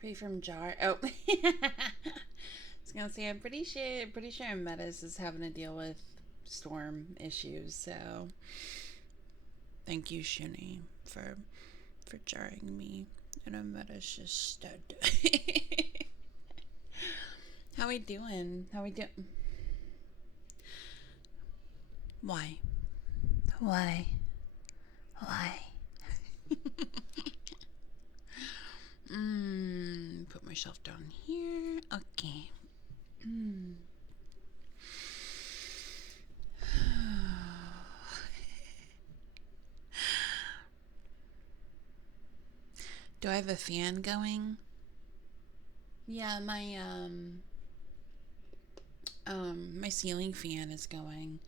Free from jar. Oh, I was gonna say I'm pretty sure Metis is having to deal with storm issues. So thank you, Shuni, for jarring me. And a Metis just stud. How we doing? How we doing? Why? Why? Why? Put myself down here. Okay. Do I have a fan going? Yeah, my ceiling fan is going.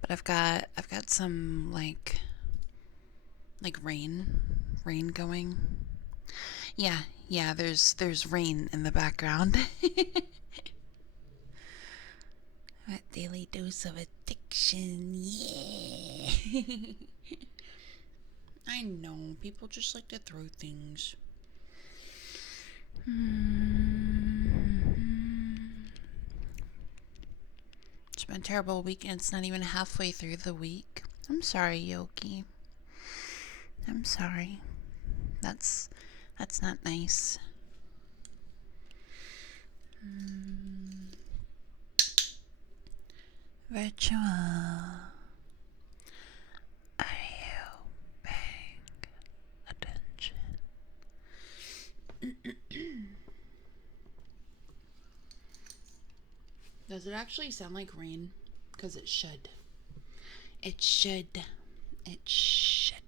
But I've got some like rain going. Yeah, yeah, there's rain in the background. That daily dose of addiction. Yeah. I know, people just like to throw things. It's been a terrible week and it's not even halfway through the week. I'm sorry, Yoki. I'm sorry. That's not nice. Virtual. Are you paying attention? Does it actually sound like rain? Because it should. It should. It should.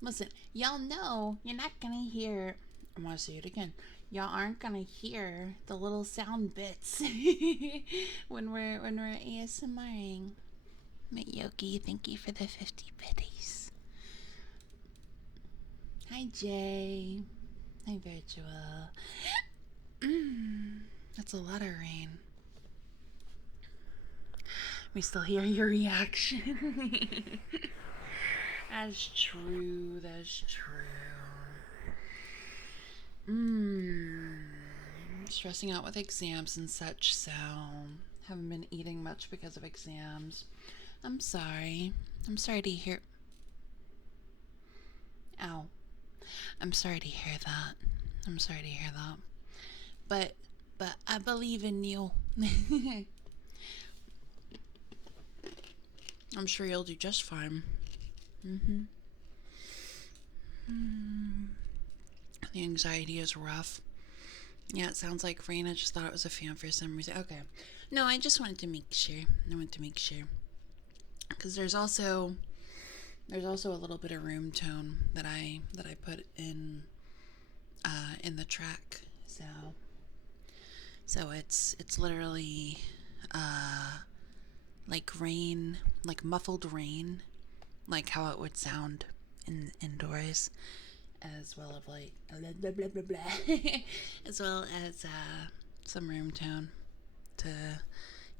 Listen, y'all know you're not gonna hear. I want to say it again. Y'all aren't gonna hear the little sound bits when we're ASMRing. But Yogi, thank you for the 50 biddies. Hi Jay. Hi Virtual. That's a lot of rain. We still hear your reaction. That's true. That's true. Stressing out with exams and such, so haven't been eating much because of exams. I'm sorry. I'm sorry to hear. Ow. I'm sorry to hear that. I'm sorry to hear that. But I believe in you. I'm sure you'll do just fine. The anxiety is rough. Yeah, it sounds like rain. I just thought it was a fan for some reason. Okay. No, I just wanted to make sure. Because there's also a little bit of room tone that I put in the track. So it's literally like rain, like muffled rain, like how it would sound indoors, as well as like blah blah blah blah, as well as some room tone to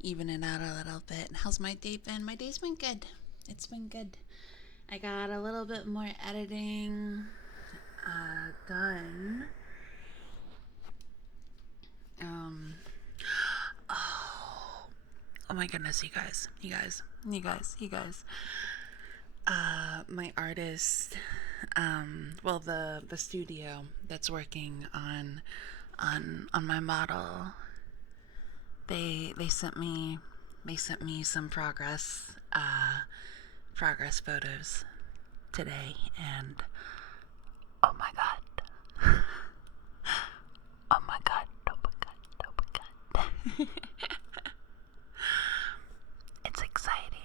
even it out a little bit. How's my day been? My day's been good. It's been good. I got a little bit more editing done. Oh my goodness, you guys. My artist, well, the studio that's working on my model, they sent me some progress photos today, and oh my god. Oh my god. It's exciting.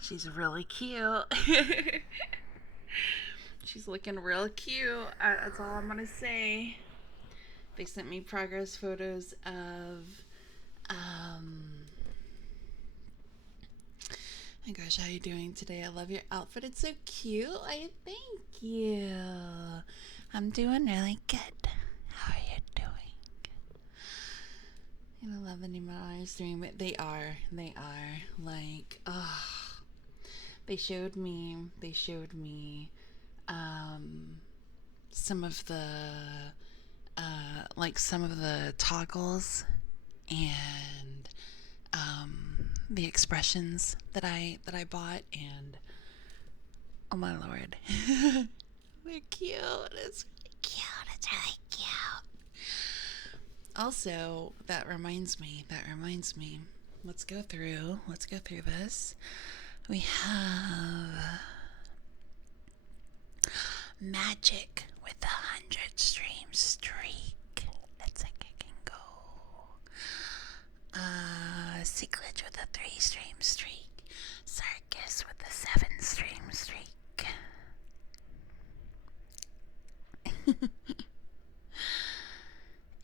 She's really cute. She's looking real cute. That's all I'm gonna say. They sent me progress photos of my gosh, how are you doing today? I love your outfit. It's so cute. I thank you. I'm doing really good. How are you doing? I love the new live stream. They are like, they showed me some of the some of the toggles and the expressions that I bought, and oh my lord, they're cute. It's really cute. It's really cute. Also, that reminds me. Let's go through this. We have magic with the 100 stream streak. That's like I can go. Secret with a 3 stream streak. Circus with a 7 stream streak.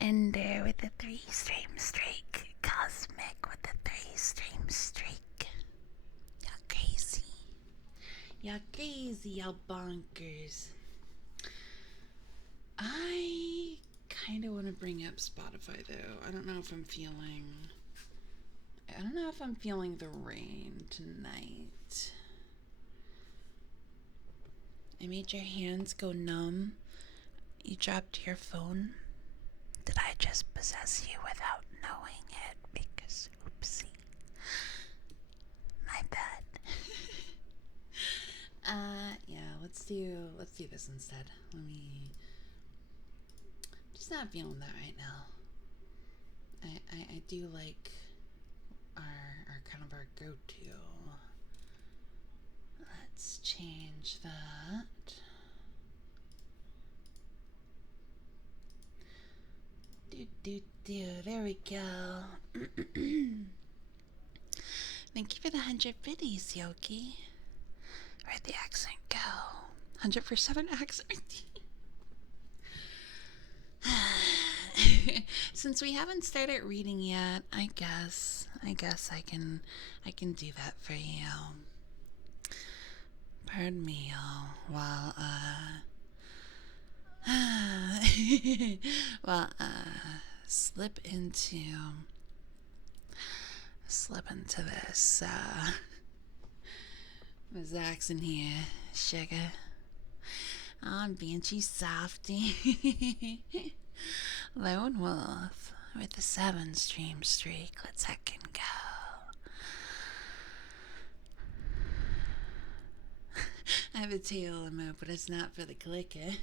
Ender with a 3 stream streak. Cosmic with a 3 stream streak. Y'all crazy. Y'all crazy. Y'all bonkers. I kind of want to bring up Spotify though. I don't know if I'm feeling the rain tonight. I made your hands go numb. You dropped your phone. Did I just possess you without knowing it? Because oopsie. My bad. Yeah, let's do this instead. Just not feeling that right now. I do like our kind of our go-to. Let's change that. There we go. Thank you for the 100 biddies, Yogi. Where'd the accent go? 100 for 7 accent. Since we haven't started reading yet, I guess I can do that for you. Pardon me, y'all. While slip into this accent here, sugar. I'm Banshee Softy. Lone Wolf with the 7 stream streak. Let's heckin' go. I have a tail emote, but it's not for the clicker.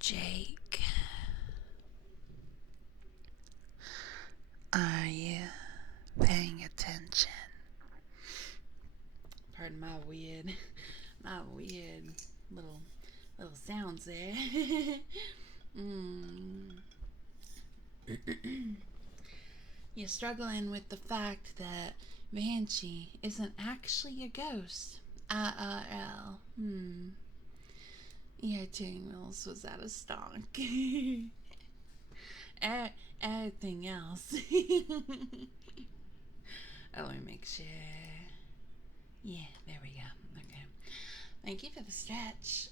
Jake, are you paying attention? Pardon my weird little sounds there. You're struggling with the fact that Banshee isn't actually a ghost. IRL. Your tingles was out of stock. Everything else. Let me make sure. Yeah, there we go. Okay. Thank you for the stretch.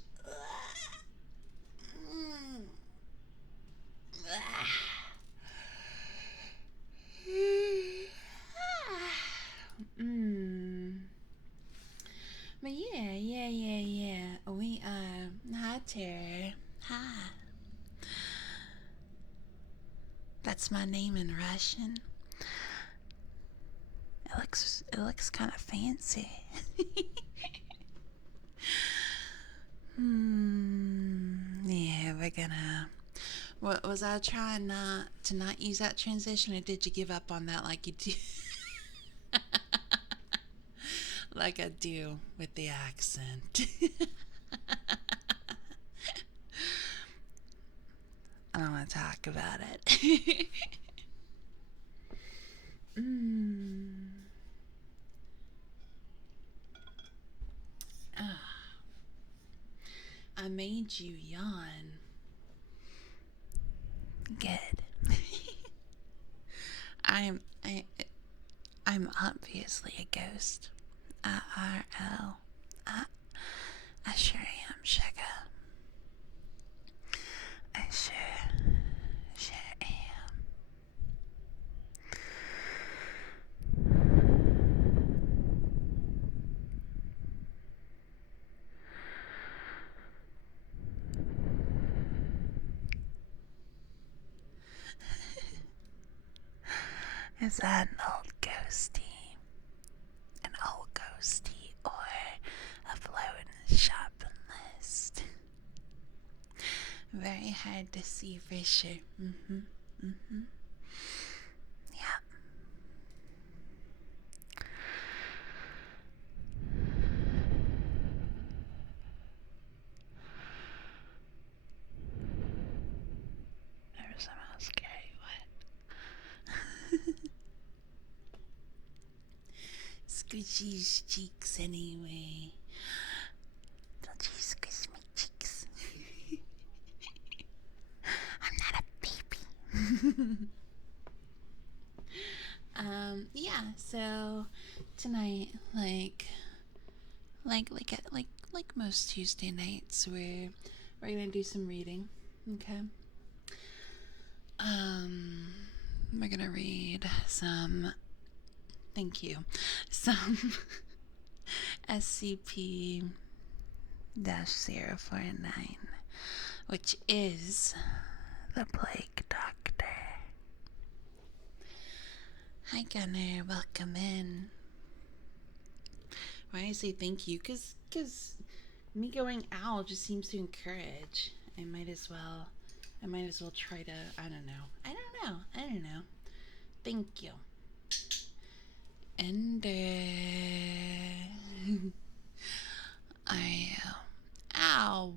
But yeah. We hi Terror. Hi. That's my name in Russian. It looks kind of fancy. Yeah, we're gonna. What was I trying to not use that transition, or did you give up on that like you do? Like I do with the accent. I don't want to talk about it. I made you yawn. Good. I'm obviously a ghost. IRL. I sure am, sugar. I sure am. Is that an old ghosty? An old ghosty or a floating shopping list? Very hard to see for sure. Yeah. Never somehow scary. What? Squishy's cheeks anyway. Don't you squish my cheeks? I'm not a baby. Yeah, so tonight, like most Tuesday nights, we're gonna do some reading. Okay. We're gonna read some. Thank you. Some SCP-049, which is the Plague Doctor. Hi, Gunner. Welcome in. Why I say thank you? Cause me going owl just seems to encourage. I might as well try to. I don't know. Thank you. And ow.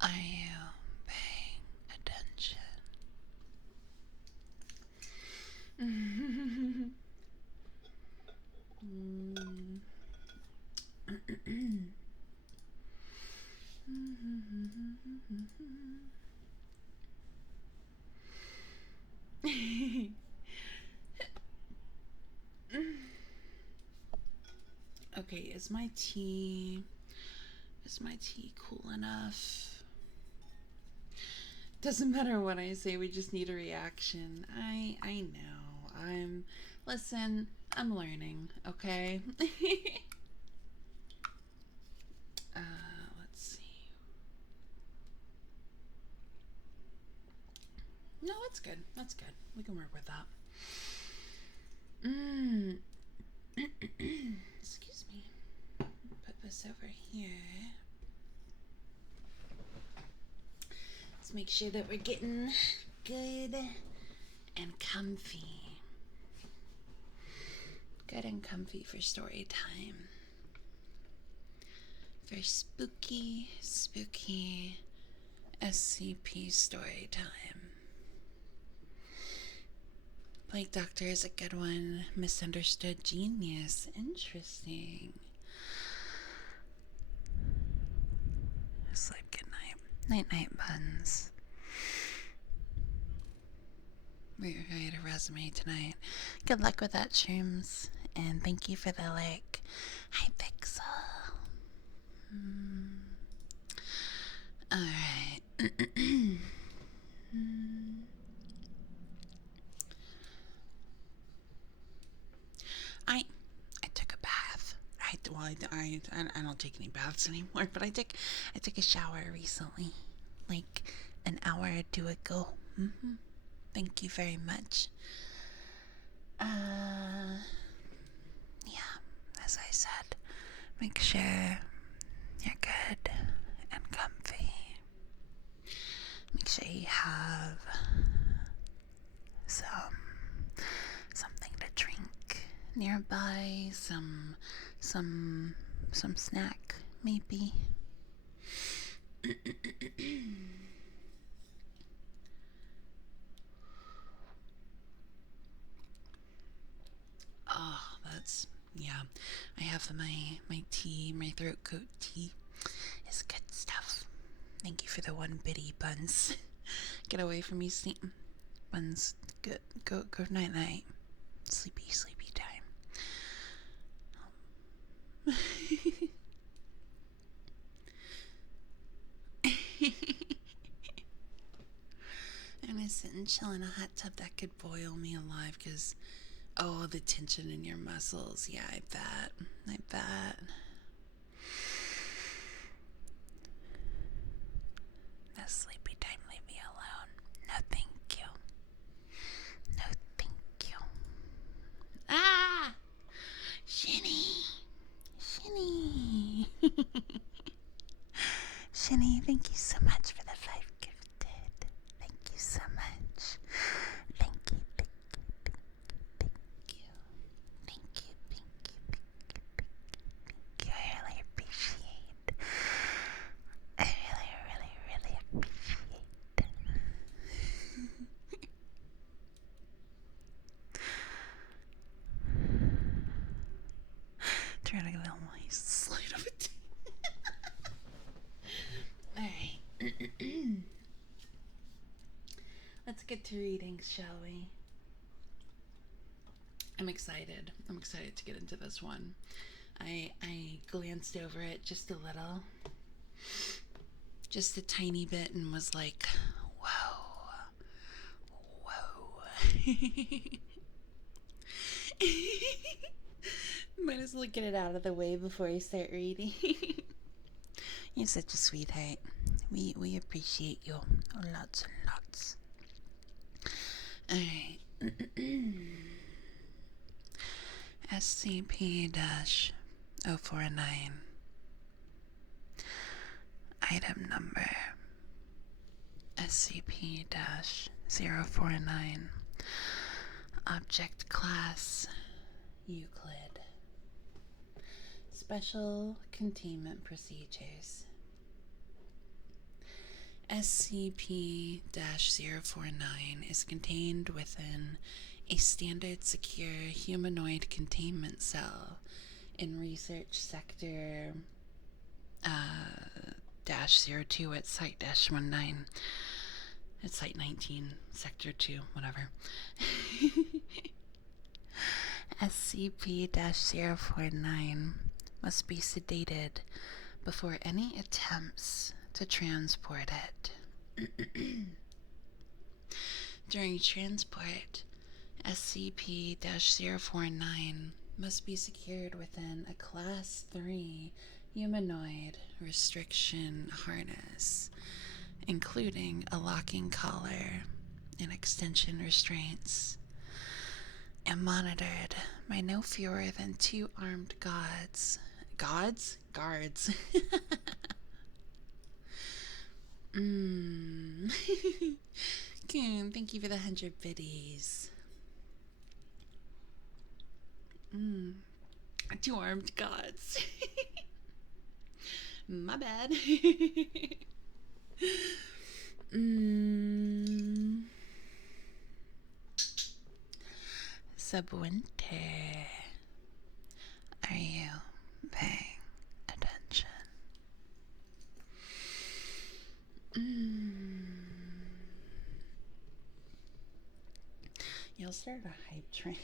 Are you paying attention? Okay, is my tea cool enough? Doesn't matter what I say, we just need a reaction. I know. Listen, I'm learning, okay? Let's see. No, that's good. We can work with that. Excuse me. Put this over here. Let's make sure that we're getting good and comfy. Good and comfy for story time. For spooky SCP story time. Plague Doctor is a good one. Misunderstood genius. Interesting. Sleep good night. Night buns. We're going to resume tonight. Good luck with that, Shrooms. And thank you for the like. Hi, Pixel. Alright. I took a bath. I don't take any baths anymore, but I took a shower recently, like an hour or two ago. Thank you very much. Yeah, as I said, make sure you're good and comfy. Make sure you have something to drink nearby, some snack maybe. Oh, yeah. I have my tea, my throat coat tea. It's good stuff. Thank you for the one bitty buns. Get away from me, buns. Good. Go night night. Sleepy time. I'm gonna sit and chill in a hot tub that could boil me alive because, oh, the tension in your muscles. Yeah, I bet. No sleepy time, leave me alone. No, thank you. let's get to readings, shall we? I'm excited. I'm excited to get into this one. I glanced over it just a little, just a tiny bit, and was like, whoa, whoa. Might as well get it out of the way before I start reading. You're such a sweetheart. We appreciate you lots and lots. Alright. SCP-049. Item number SCP-049. Object class Euclid. Special containment procedures. SCP-049 is contained within a standard secure humanoid containment cell in Research Sector -02 at Site-19. It's Site 19, Sector 2, whatever. SCP-049 must be sedated before any attempts to transport it. During transport, SCP-049 must be secured within a Class 3 humanoid restriction harness, including a locking collar and extension restraints, and monitored by no fewer than 2 armed guards. Guards? Coon, thank you for the 100 biddies. 2 armed gods. My bad. Subwinter, are you paying attention? You'll start a hype train.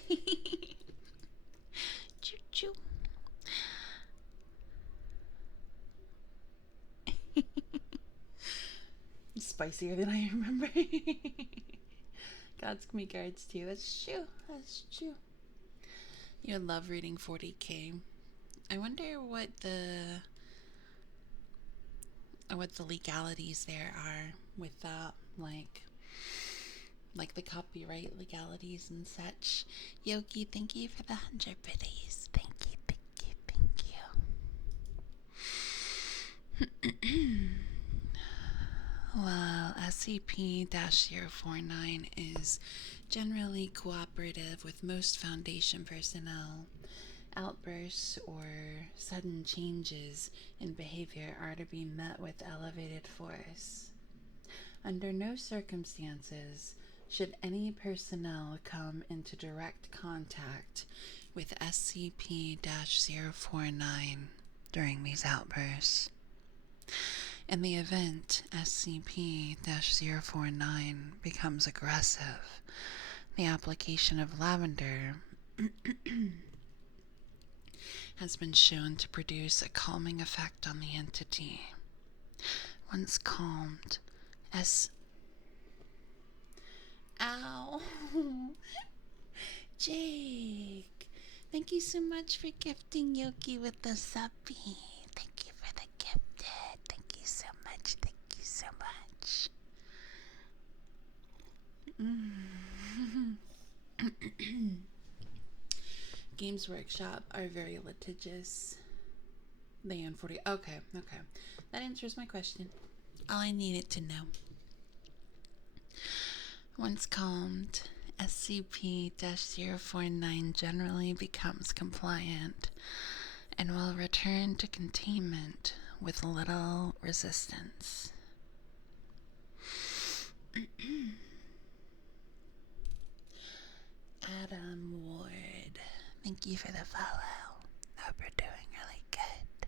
Choo choo. Spicier than I remember. Gods can be guards too. That's true. That's true. You would love reading 40K. I wonder what the legalities there are with that, like the copyright legalities and such. Yogi, thank you for the 100 biddies. Thank you, thank you, thank you. Well, SCP-049 is generally cooperative with most Foundation personnel. Outbursts or sudden changes in behavior are to be met with elevated force. Under no circumstances should any personnel come into direct contact with SCP-049 during these outbursts. In the event SCP-049 becomes aggressive, the application of lavender has been shown to produce a calming effect on the entity. Once calmed, Ow! Jake! Thank you so much for gifting Yoki with the suppy. Thank you for the gifted. Thank you so much. Thank you so much. Games Workshop are very litigious. They own 40. Okay. That answers my question. All I needed to know. Once calmed, SCP-049 generally becomes compliant and will return to containment with little resistance. Adam Ward, thank you for the follow. Hope you're doing really good.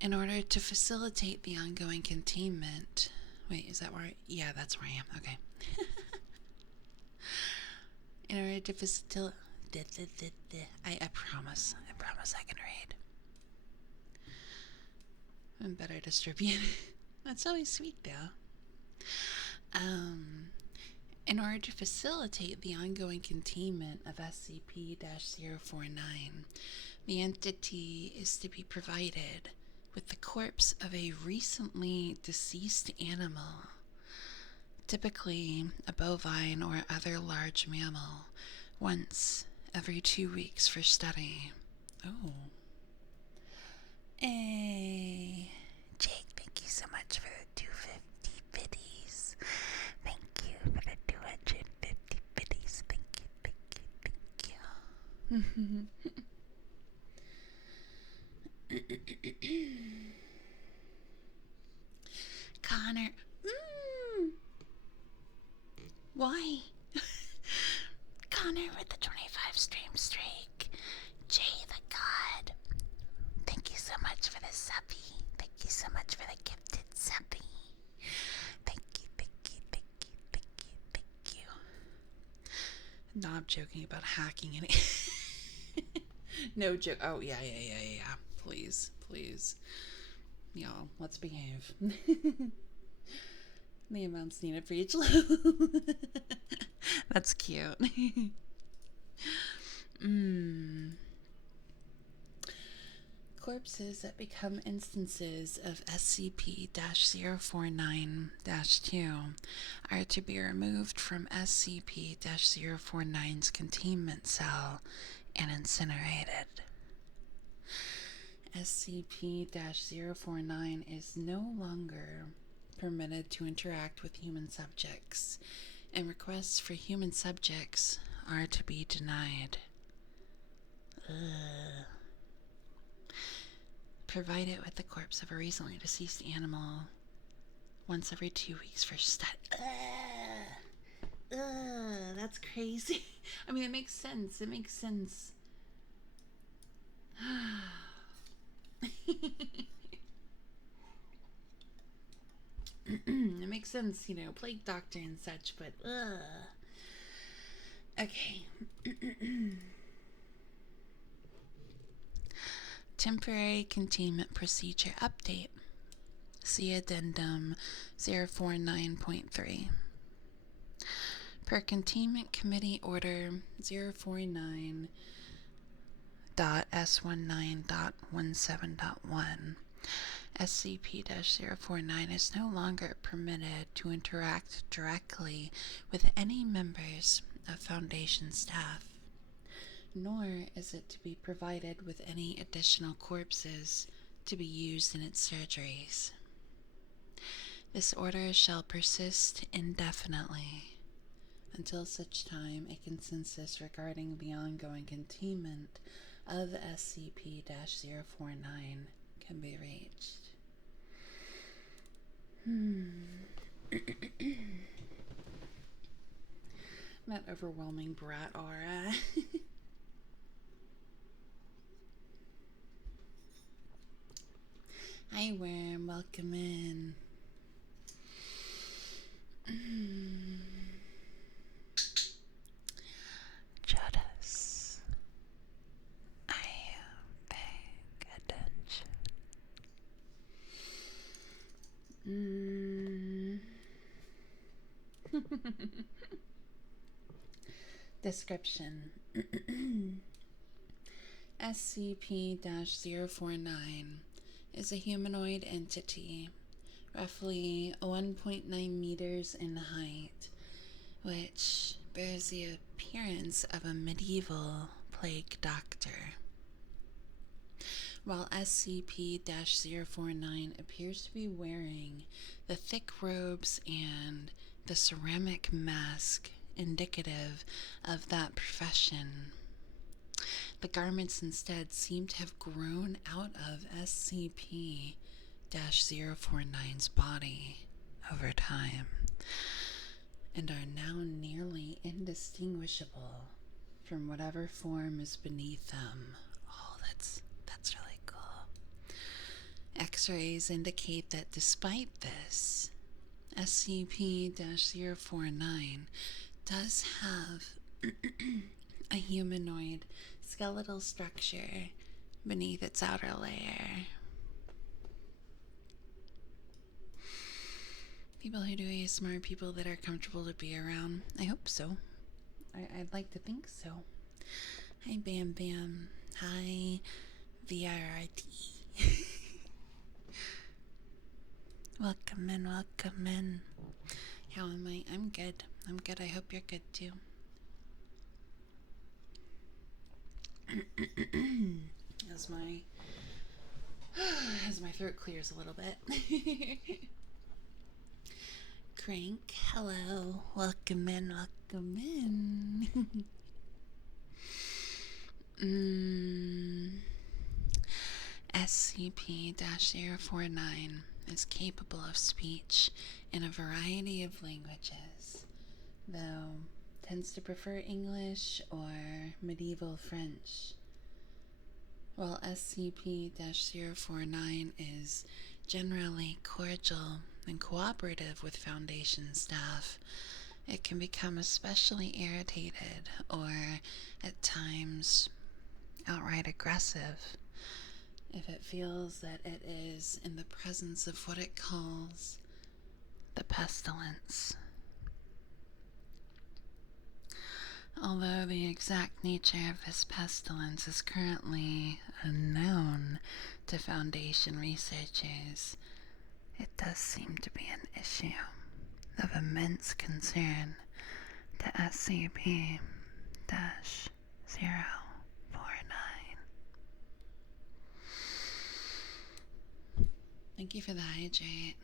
In order to facilitate the ongoing containment Wait, is that where yeah, that's where I am. Okay. In order to facilitate... I promise I can read. I'm better distributed. That's always sweet, though. In order to facilitate the ongoing containment of SCP-049, the entity is to be provided with the corpse of a recently deceased animal, typically a bovine or other large mammal, once every 2 weeks for study. Oh. Hey. Jake, thank you so much for the 250 biddies. Thank you for the 250 biddies. Thank you. Connor. Why? Connor with the 25 stream streak. Jay the God. Thank you so much for the suppy. Thank you so much for the gifted suppy. Thank you. No, I'm joking about hacking any. No joke. Oh, yeah. Please. Y'all, let's behave. The amounts needed for each level. That's cute. Corpses that become instances of SCP-049-2 are to be removed from SCP-049's containment cell and incinerated. SCP-049 is no longer permitted to interact with human subjects, and requests for human subjects are to be denied. Provide it with the corpse of a recently deceased animal once every 2 weeks for study. That's crazy. I mean, it makes sense. It makes sense. It makes sense, you know, plague doctor and such, but okay. Temporary containment procedure update. See addendum 049.3. Per Containment Committee Order 049.S19.17.1, SCP-049 is no longer permitted to interact directly with any members of Foundation staff, nor is it to be provided with any additional corpses to be used in its surgeries. This order shall persist indefinitely until such time a consensus regarding the ongoing containment of SCP-049 can be reached. That overwhelming brat aura. Hi, Worm. Welcome in. Judas, I am paying attention. Description. SCP-049 is a humanoid entity, roughly 1.9 meters in height, which bears the appearance of a medieval plague doctor. While SCP-049 appears to be wearing the thick robes and the ceramic mask indicative of that profession, the garments instead seem to have grown out of SCP-049's body over time and are now nearly indistinguishable from whatever form is beneath them. Oh, that's really cool. X-rays indicate that despite this, SCP-049 does have a humanoid skeletal structure beneath its outer layer. People who do ASMR, people that are comfortable to be around. I hope so. I'd like to think so. Hi, Bam Bam. Hi, VRT. Welcome in, welcome in. How am I? I'm good. I'm good. I hope you're good too. As my throat clears a little bit. Crank, hello. Welcome in, welcome in. SCP-049 is capable of speech in a variety of languages, though tends to prefer English or medieval French. While SCP-049 is generally cordial and cooperative with Foundation staff, it can become especially irritated or, at times, outright aggressive if it feels that it is in the presence of what it calls the pestilence. Although the exact nature of this pestilence is currently unknown to Foundation researchers, it does seem to be an issue of immense concern to SCP-049. Thank you for the hydrate.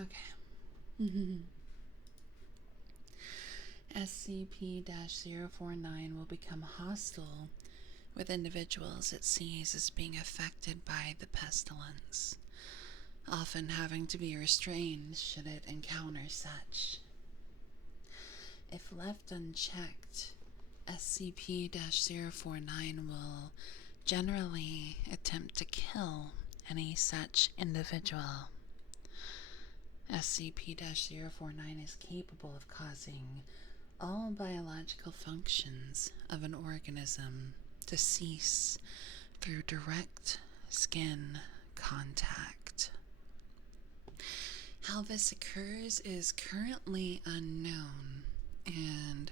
Okay. SCP-049 will become hostile with individuals it sees as being affected by the pestilence, often having to be restrained should it encounter such. If left unchecked, SCP-049 will generally attempt to kill any such individual. SCP-049 is capable of causing all biological functions of an organism to cease through direct skin contact. How this occurs is currently unknown, and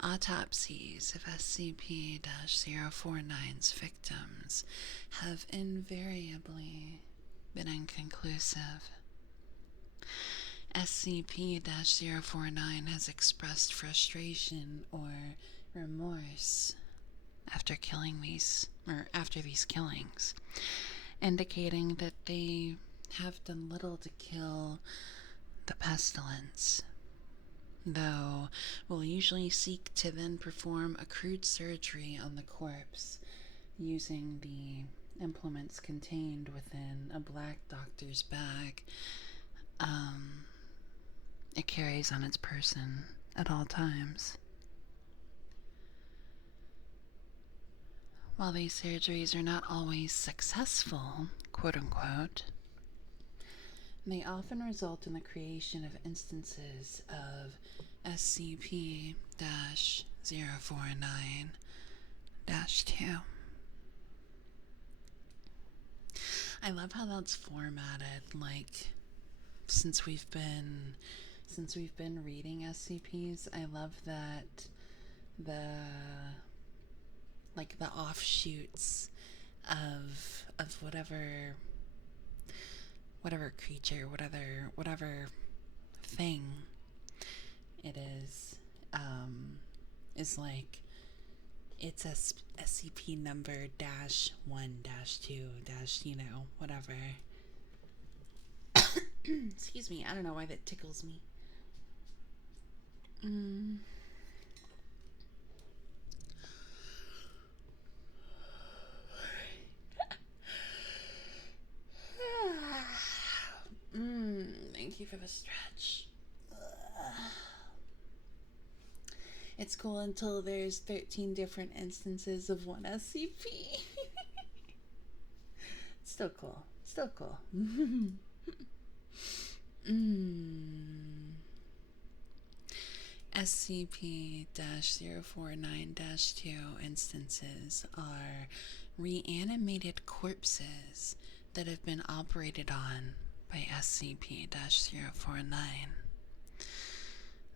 autopsies of SCP-049's victims have invariably been inconclusive. SCP-049 has expressed frustration or remorse after these killings, indicating that they have done little to kill the pestilence, though will usually seek to then perform a crude surgery on the corpse using the implements contained within a black doctor's bag it carries on its person at all times. While these surgeries are not always successful, quote-unquote, they often result in the creation of instances of SCP-049-2. I love how that's formatted, like, since we've been reading SCPs, I love that the offshoots of whatever creature, whatever thing it is like, it's SCP number -1-2 whatever. Excuse me, I don't know why that tickles me. Thank you for the stretch. It's cool until there's 13 different instances of one SCP. Still cool. Still cool. SCP-049-2 instances are reanimated corpses that have been operated on by SCP-049.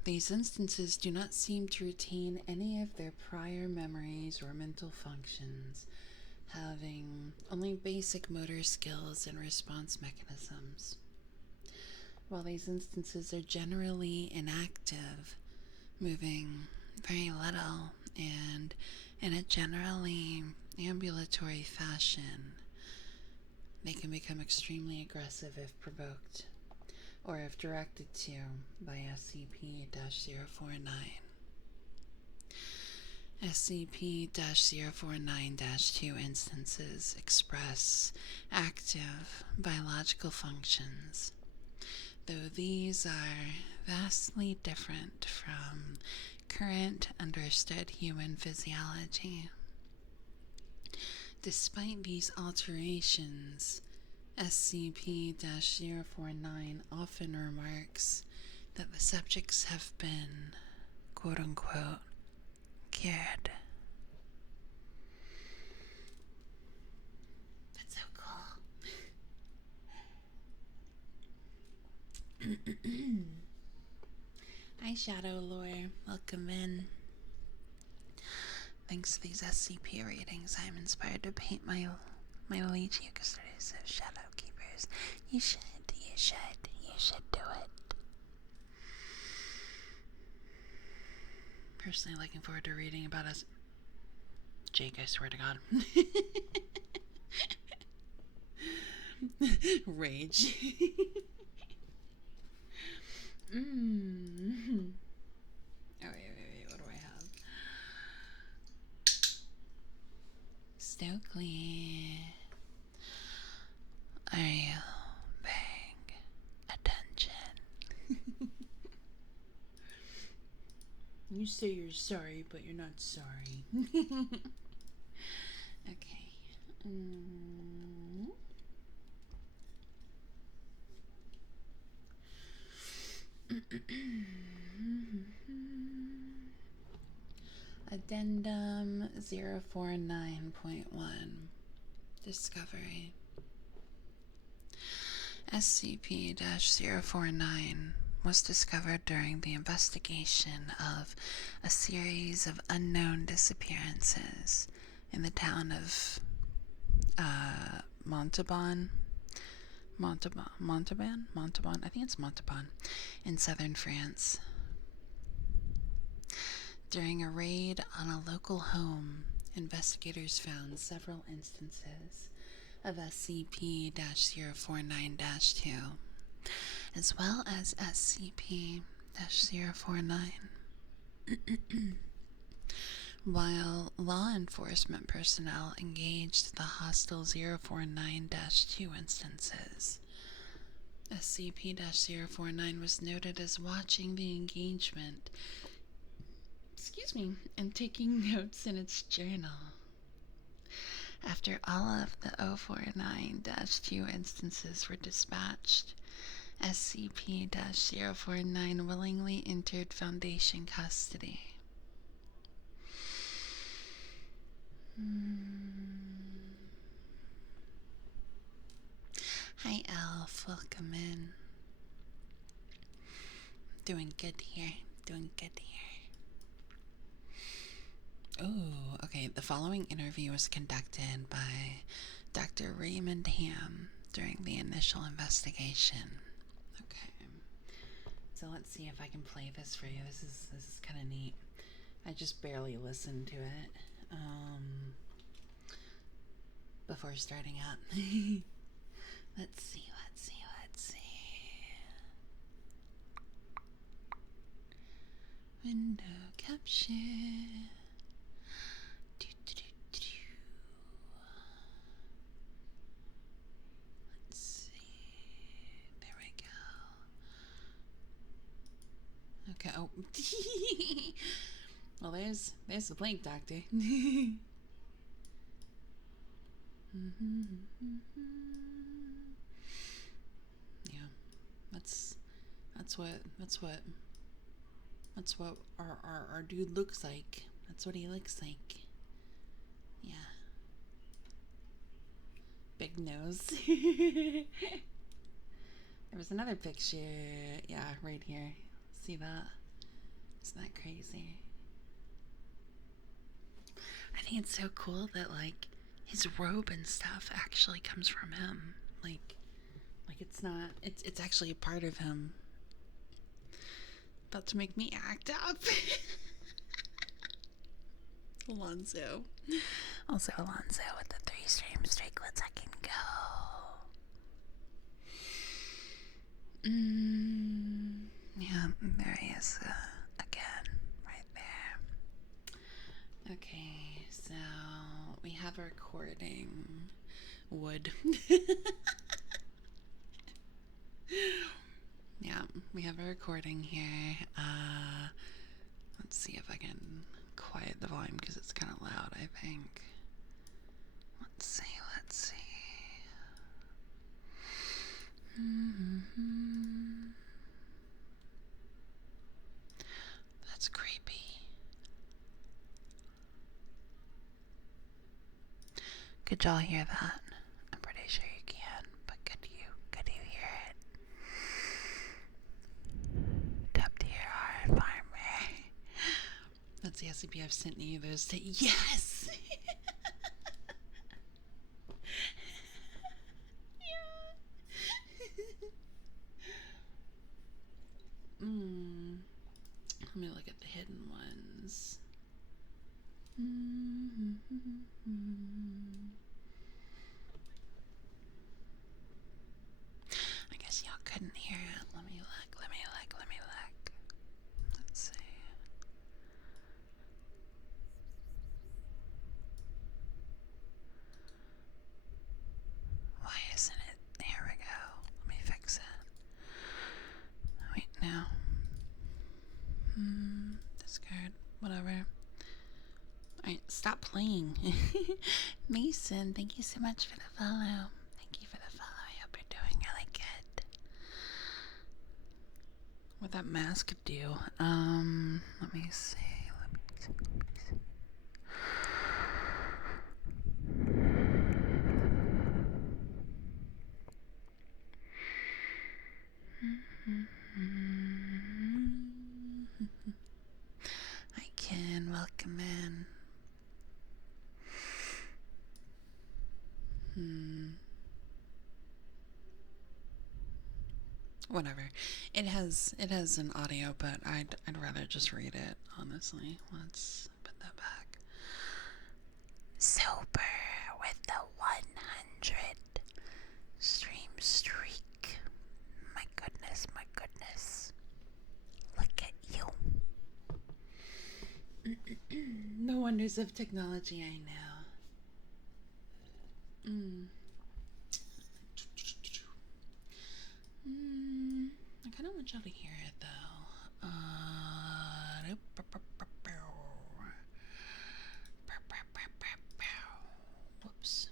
These instances do not seem to retain any of their prior memories or mental functions, having only basic motor skills and response mechanisms. While these instances are generally inactive, moving very little and in a generally ambulatory fashion, they can become extremely aggressive if provoked or if directed to by SCP-049. SCP-049-2 instances express active biological functions, though these are vastly different from current understood human physiology. Despite these alterations, SCP-049 often remarks that the subjects have been, quote-unquote, cured. That's so cool. Hi, Shadow Lore. Welcome in. Thanks to these SCP ratings, I'm inspired to paint my Legion Custodians of Shadow Keepers. You should do it. Personally looking forward to reading about us. Jake, I swear to God. Rage. Oh, wait, what do I have? Stokely. Are you paying attention? You say you're sorry, but you're not sorry. Okay. Addendum 049.1 Discovery. SCP-049 was discovered during the investigation of a series of unknown disappearances in the town of Montauban, I think it's Montauban, in southern France. During a raid on a local home, investigators found several instances of SCP-049-2, as well as SCP-049. While law enforcement personnel engaged the hostile 049-2 instances, SCP-049 was noted as watching the engagement, and taking notes in its journal. After all of the 049-2 instances were dispatched, SCP-049 willingly entered Foundation custody. Hi, Elf. Welcome in. Doing good here. Oh, okay. The following interview was conducted by Dr. Raymond Ham during the initial investigation. Okay. So let's see if I can play this for you. This is kind of neat. I just barely listened to it before starting up. Let's see. Window caption. Let's see. There we go. Okay. Oh. Well, there's the Blink Doctor. Yeah, that's what our dude looks like. That's what he looks like. Yeah. Big nose. There was another picture. Yeah, right here. See that? Isn't that crazy? I think it's so cool that like his robe and stuff actually comes from him. Like it's not. It's actually a part of him. About to make me act up. Alonzo. Also Alonzo with the 3 stream streaklets I can go. Yeah, there he is again, right there. Okay, so we have a recording. Wood. Yeah, we have a recording here. Let's see if I can quiet the volume because it's kind of loud, I think. Let's see. That's creepy. Could y'all hear that? I'm pretty sure you can, but could you hear it? Top tier hard farmer. That's the SCP I've sent you those to. Yes! Let me look at the hidden ones. I guess y'all couldn't hear it. Let me look. Let's see. Why isn't it? Here we go. Let me fix it. Wait, now. Discard. Whatever. Alright, stop playing. Mason, thank you so much for the follow. Thank you for the follow. I hope you're doing really good. What that mask do? Let me see. Hi, Ken. Welcome in. Whatever. It has an audio, but I'd rather just read it, honestly. Let's put that back. Sober with the 100 stream streak. My goodness. Look at you. No wonders of technology, I know. I kind of want y'all to hear it though. Whoops,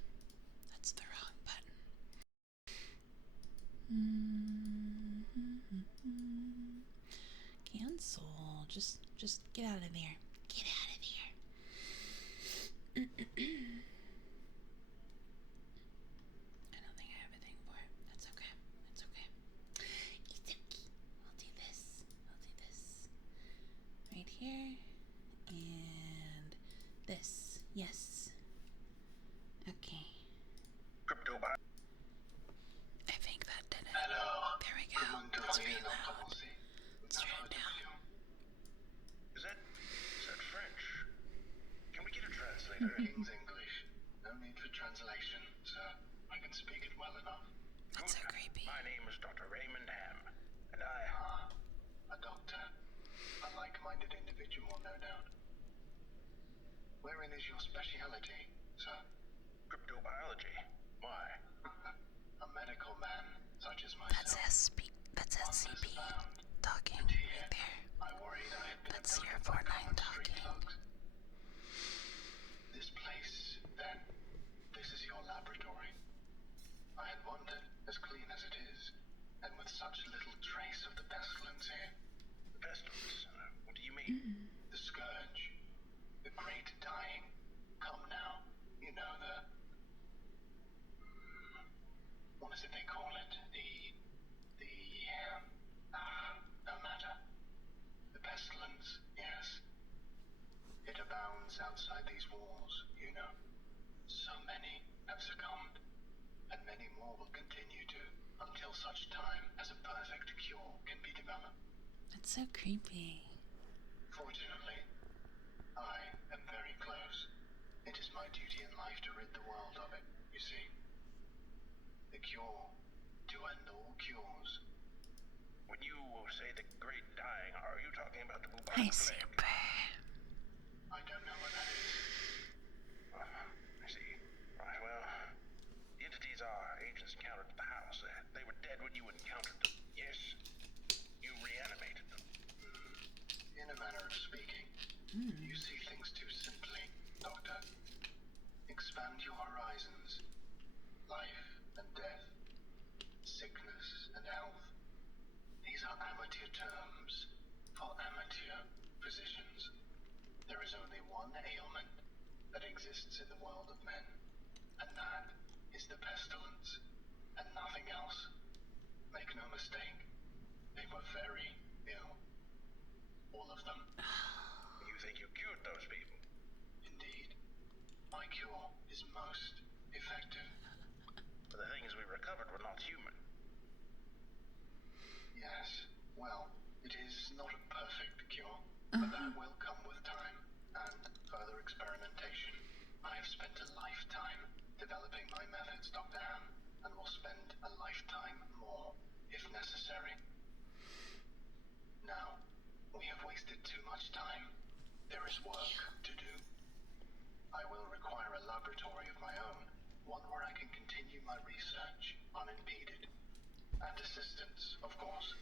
that's the wrong button. Cancel. Just get out of there. Get out of there. I don't think I have a thing for it. That's okay. It's okay. It's okay. We'll do this. Right here. And this. Yes. Okay. I think that did it. Hello. There we go. That's very loud. Let's turn it down. Is that French? Can we get a translator? King's English. No need for translation, sir. I can speak it well enough. That's so creepy. My name is Dr. Raymond Ham, and I... a doctor. A like-minded individual, no doubt. Wherein is your speciality, sir? Cryptobiology. Why? A medical man, such as myself. That's SCP talking right there. I worried I had been That's 049 talking. as clean as it is, and with such little trace of the pestilence here. The pestilence? What do you mean? The scourge. The great dying. Come now. You know what is it they call it? No matter. The pestilence, yes. It abounds outside these walls, you know. So many have succumbed, and many more will continue to, until such time as a perfect cure can be developed. That's so creepy. Fortunately, I am very close. It is my duty in life to rid the world of it, you see. The cure to end all cures. When you say the great dying, are you talking about the bubonic Hi, plague? Super. I don't know what that is. I see. Right, well, the entities our agents encountered at the house, they were dead when you encountered them. Yes, you reanimated them. In a manner of speaking, you see things too simply, Doctor. Expand your horizons. Life and death, sickness and health. These are amateur terms for amateur physicians. There is only one ailment that exists in the world of men, and that is the pestilence, and nothing else. Make no mistake, they were very ill. All of them. You think you cured those people? Indeed. My cure is most effective. But the things we recovered were not human. Yes, well, it is not a perfect cure, but that will come with time and further experimentation. I have spent a lifetime developing my methods, Dr. Ham, and will spend a lifetime more, if necessary. Now, we have wasted too much time. There is work to do. I will require a laboratory of my own, one where I can continue my research unimpeded. And assistance, of course,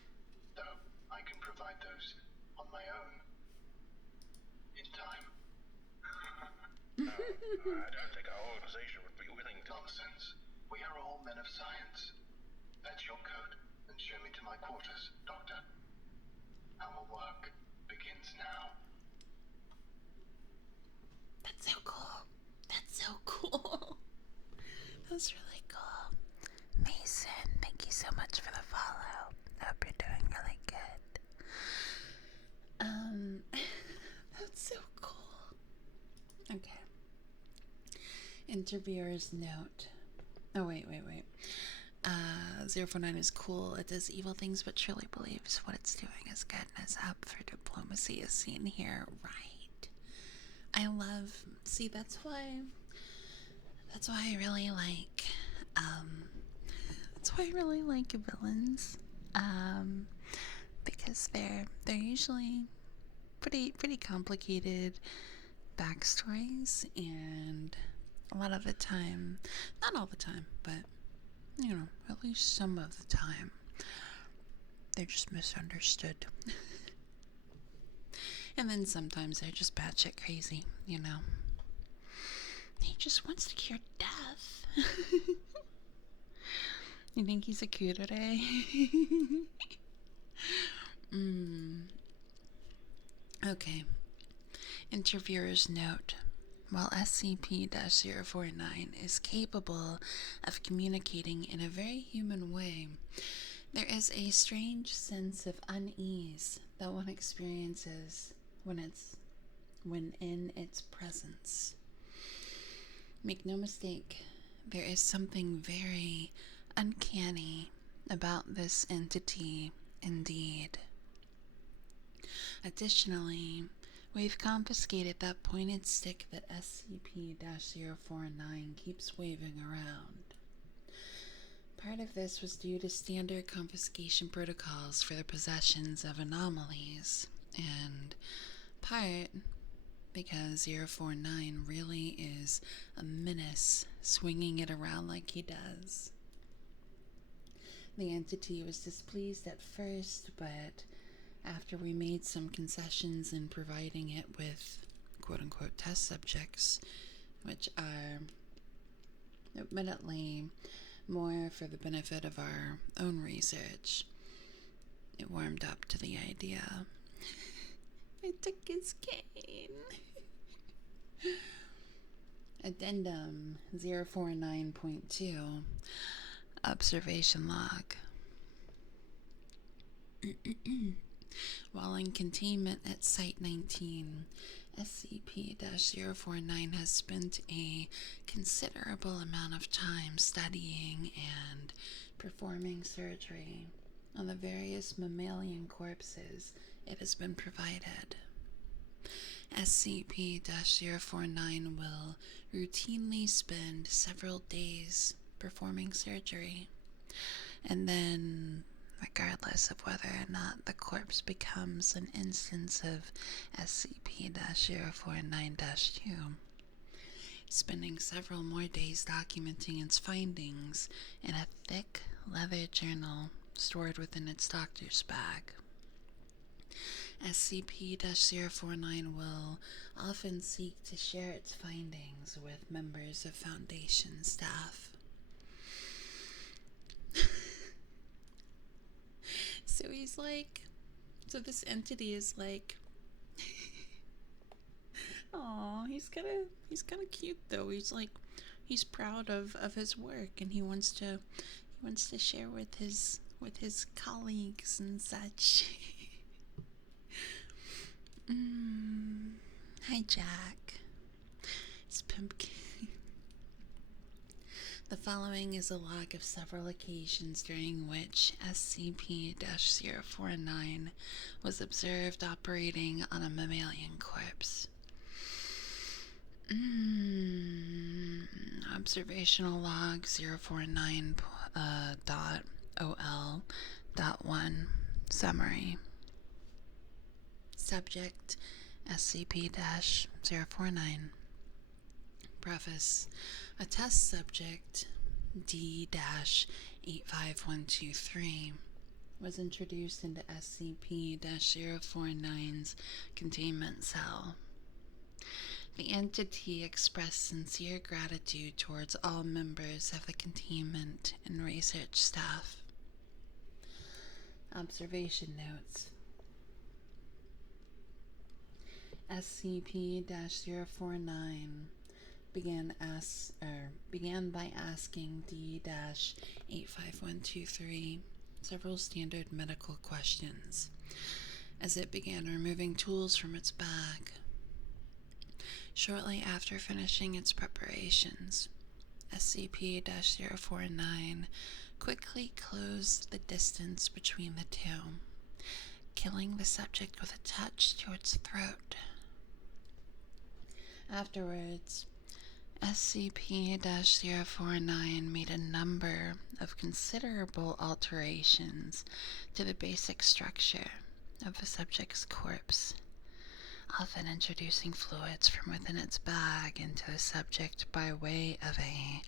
though I can provide those on my own. In time. I don't think our organization would be willing to... Nonsense. We are all men of science. Fetch your coat and show me to my quarters, Doctor. Our work begins now. That's so cool. That's so cool. That was really cool. Mason, thank you so much for the follow. I hope you're doing really good. That's so cool. Okay. Interviewer's note. Oh, wait. 049 is cool. It does evil things, but truly believes what it's doing is good and is up for diplomacy as seen here. Right. I love... See, that's why I really like... That's why I really like villains. Because they're usually pretty complicated backstories, and a lot of the time, not all the time, but you know, at least some of the time, they're just misunderstood. And then sometimes they're just batshit crazy, you know. He just wants to cure death. You think he's a cutie? Okay. Interviewer's note. While SCP-049 is capable of communicating in a very human way, there is a strange sense of unease that one experiences when in its presence. Make no mistake, there is something very uncanny about this entity indeed. Additionally, we've confiscated that pointed stick that SCP-049 keeps waving around. Part of this was due to standard confiscation protocols for the possessions of anomalies, and part because 049 really is a menace, swinging it around like he does. The entity was displeased at first, but after we made some concessions in providing it with quote-unquote test subjects, which are admittedly more for the benefit of our own research. It warmed up to the idea. I took his cane. Addendum 049.2 Observation Log. While in containment at Site 19, SCP-049 has spent a considerable amount of time studying and performing surgery on the various mammalian corpses it has been provided. SCP-049 will routinely spend several days performing surgery, and then, regardless of whether or not the corpse becomes an instance of SCP-049-2, spending several more days documenting its findings in a thick leather journal stored within its doctor's bag. SCP-049 will often seek to share its findings with members of Foundation staff. So this entity is like, oh, he's kind of cute though. He's proud of his work, and he wants to share with his colleagues and such. Hi, Jack. It's Pumpkin. The following is a log of several occasions during which SCP-049 was observed operating on a mammalian corpse. Observational log 049.OL.1 Summary. Subject SCP-049. Preface. A test subject D-85123 was introduced into SCP-049's containment cell. The entity expressed sincere gratitude towards all members of the containment and research staff. Observation notes. SCP-049 began by asking D-85123 several standard medical questions as it began removing tools from its bag. Shortly after finishing its preparations, SCP-049 quickly closed the distance between the two, killing the subject with a touch to its throat. Afterwards, SCP-049 made a number of considerable alterations to the basic structure of the subject's corpse, often introducing fluids from within its bag into the subject by way of a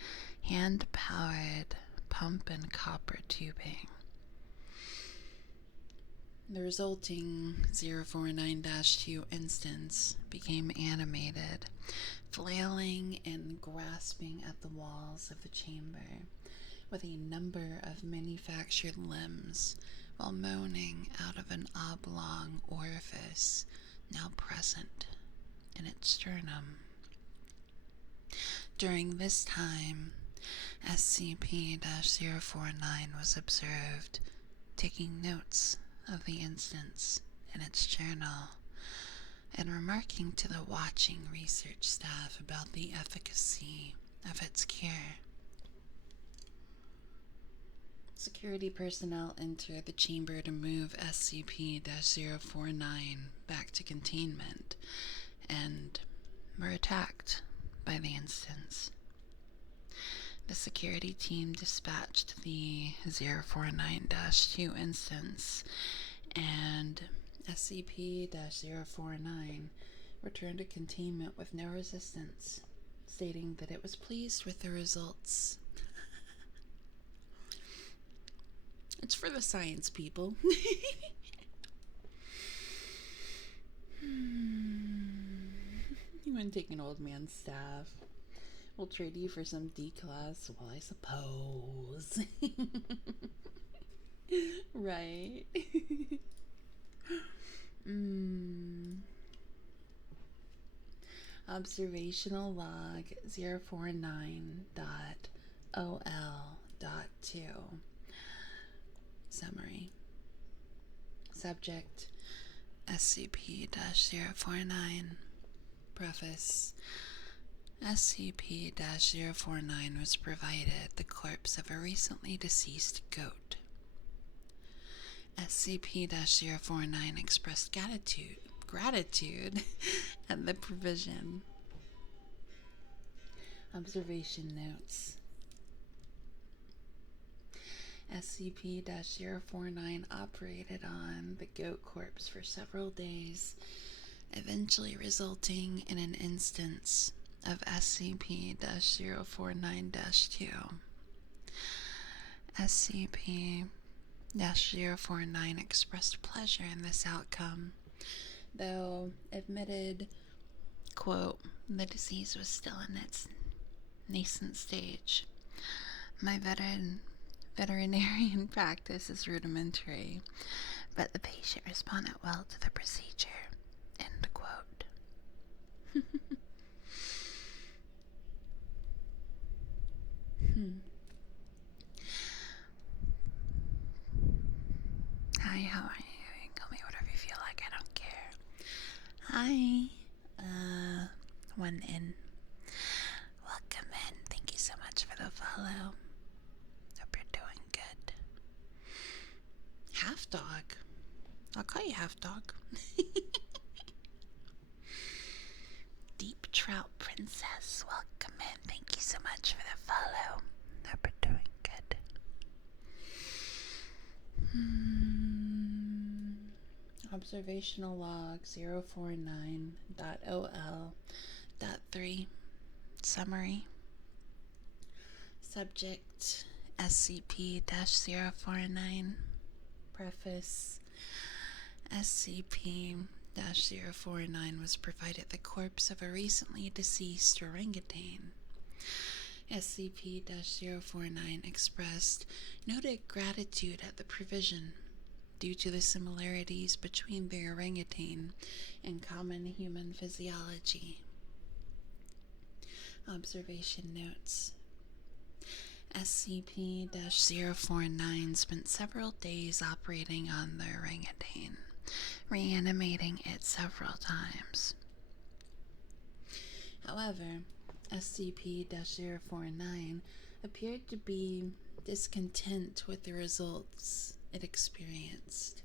hand-powered pump and copper tubing. The resulting 049-2 instance became animated, flailing and grasping at the walls of the chamber with a number of manufactured limbs while moaning out of an oblong orifice now present in its sternum. During this time, SCP-049 was observed taking notes of the instance in its journal and remarking to the watching research staff about the efficacy of its cure. Security personnel entered the chamber to move SCP-049 back to containment and were attacked by the instance. The security team dispatched the 049-2 instance, and SCP-049 returned to containment with no resistance, stating that it was pleased with the results. It's for the science people. You wouldn't take an old man's staff. We'll trade you for some D-class, well, I suppose. Right. Observational log 049.OL.2. Summary. Subject SCP-049. Preface. SCP-049 was provided the corpse of a recently deceased goat. SCP-049 expressed gratitude at the provision. Observation notes. SCP-049 operated on the goat corpse for several days, eventually resulting in an instance of SCP-049-2. SCP-049 expressed pleasure in this outcome, though admitted, quote, the disease was still in its nascent stage. My veterinarian practice is rudimentary, but the patient responded well to the procedure, end quote. Hi, how are you? You can call me whatever you feel like, I don't care. Hi. One in. Welcome in. Thank you so much for the follow. Hope you're doing good. Half dog. I'll call you half dog. Deep Trout Princess. Welcome in. Thank you so much for the follow. Hope you're doing good. Observational log 049.OL.3. Summary. Subject SCP-049. Preface. SCP-049 was provided the corpse of a recently deceased orangutan. SCP-049 expressed noted gratitude at the provision due to the similarities between the orangutan and common human physiology. Observation notes. SCP-049 spent several days operating on the orangutan, reanimating it several times. However, SCP-049 appeared to be discontent with the results it experienced,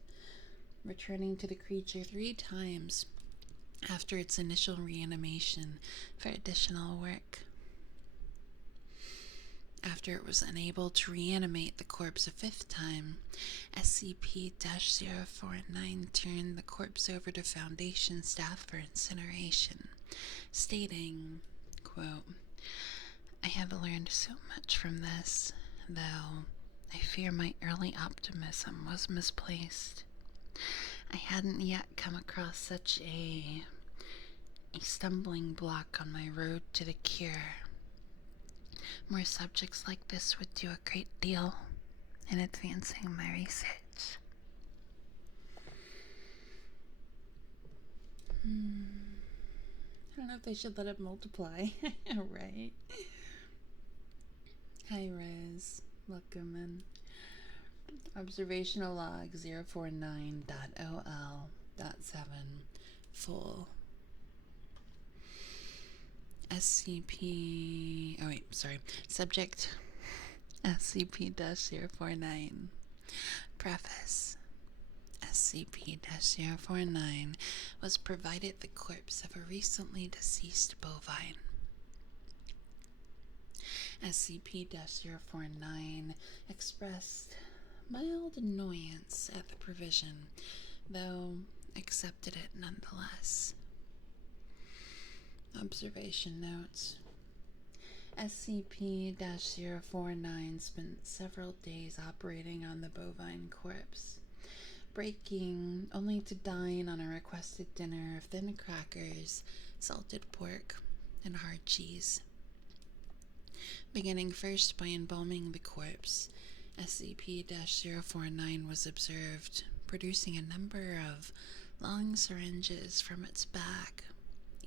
returning to the creature 3 times after its initial reanimation for additional work. After it was unable to reanimate the corpse a 5th time, SCP-049 turned the corpse over to Foundation staff for incineration, stating, quote, I have learned so much from this, though I fear my early optimism was misplaced. I hadn't yet come across such a stumbling block on my road to the cure. More subjects like this would do a great deal in advancing my research. I don't know if they should let it multiply. Right? Hi, Rose. Welcome in. Observational log 049.OL.7. Full. Subject SCP-049. Preface. SCP-049 was provided the corpse of a recently deceased bovine. SCP-049 expressed mild annoyance at the provision, though accepted it nonetheless. Observation notes. SCP-049 spent several days operating on the bovine corpse, breaking only to dine on a requested dinner of thin crackers, salted pork, and hard cheese. Beginning first by embalming the corpse, SCP-049 was observed producing a number of long syringes from its back,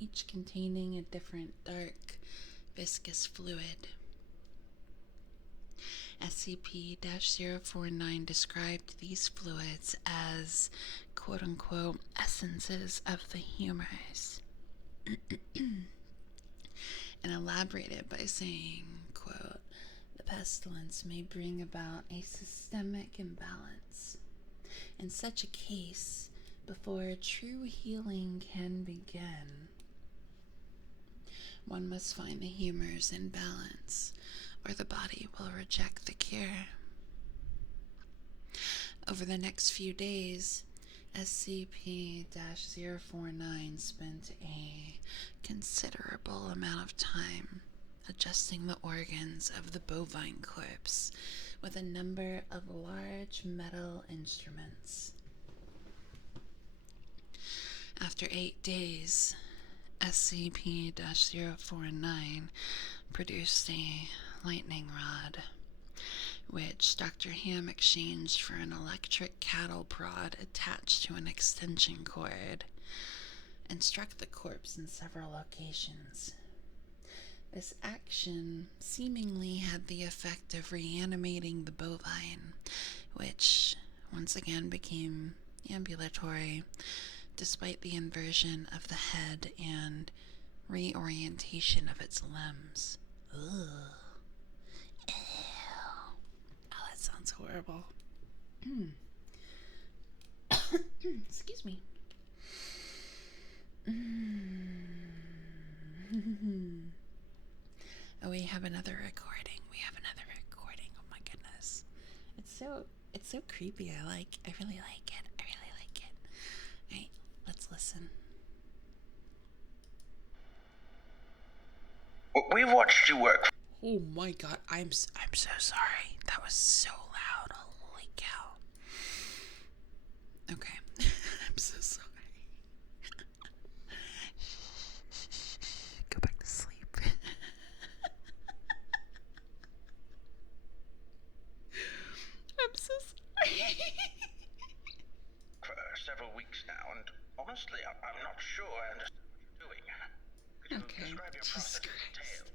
each containing a different dark, viscous fluid. SCP-049 described these fluids as quote-unquote essences of the humors, and elaborated by saying, quote, "The pestilence may bring about a systemic imbalance. In such a case, before true healing can begin, one must find the humors in balance, or the body will reject the cure." Over the next few days, SCP-049 spent a considerable amount of time adjusting the organs of the bovine corpse with a number of large metal instruments. After 8 days, SCP-049 produced a lightning rod, which Dr. Ham exchanged for an electric cattle prod attached to an extension cord, and struck the corpse in several locations. This action seemingly had the effect of reanimating the bovine, which once again became ambulatory, despite the inversion of the head and reorientation of its limbs. Ugh. Ew. Oh, that sounds horrible. Excuse me. Oh, we have another recording. Oh my goodness. It's so creepy. I really like it. Alright, let's listen. We've watched you work. Oh my god, I'm so sorry. That was so loud. Holy cow. Okay. I'm so sorry. Go back to sleep. I'm so sorry. For several weeks now, and honestly, I'm not sure I understand what you're doing. Could you describe your process in detail?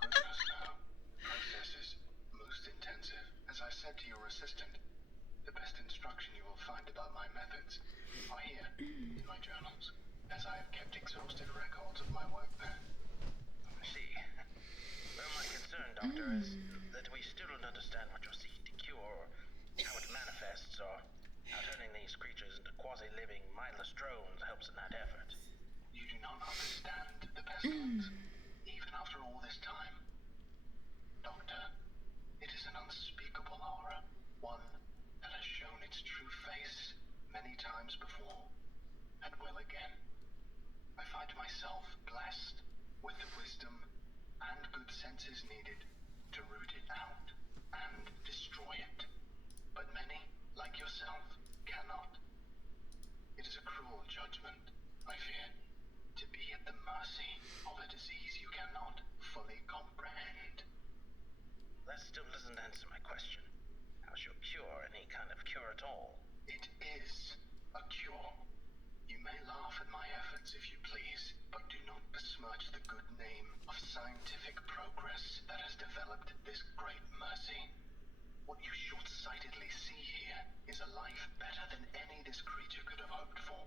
Goodness, no. Process is most intensive. As I said to your assistant, the best instruction you will find about my methods are here in my journals, as I have kept exhaustive records of my work there. I see. Well, my concern, Doctor, is that we still don't understand what you're seeking to cure, or how it manifests, or how turning these creatures into quasi-living, mindless drones helps in that effort. You do not understand the pestilence, even after all this time. Doctor, it is an unspeakable horror, one that has shown its true face many times before, and will again. I find myself blessed with the wisdom and good senses needed to root it out and destroy it. But many, like yourself, cannot. It is a cruel judgment, I fear, to be at the mercy of a disease you cannot fully comprehend. That still doesn't answer my question. How's your cure any kind of cure at all? It is a cure. You may laugh at my efforts if you please, but do not besmirch the good name of scientific progress that has developed this great mercy. What you short-sightedly see here is a life better than any this creature could have hoped for.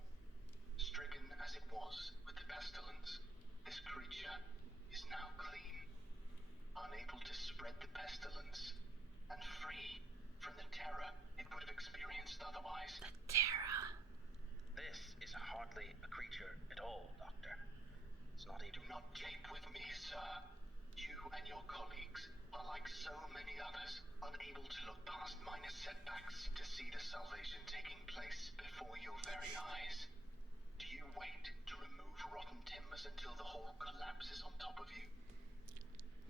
Stricken as it was with the pestilence, this creature is now clean, unable to spread the pestilence, and free from the terror it would have experienced otherwise. The terror. This is hardly a creature at all, Doctor. It's not even... Do not gape with me, sir. You and your colleagues are like so many others, unable to look past minor setbacks to see the salvation taking place before your very eyes. Do you wait to remove rotten timbers until the whole collapses on top of you?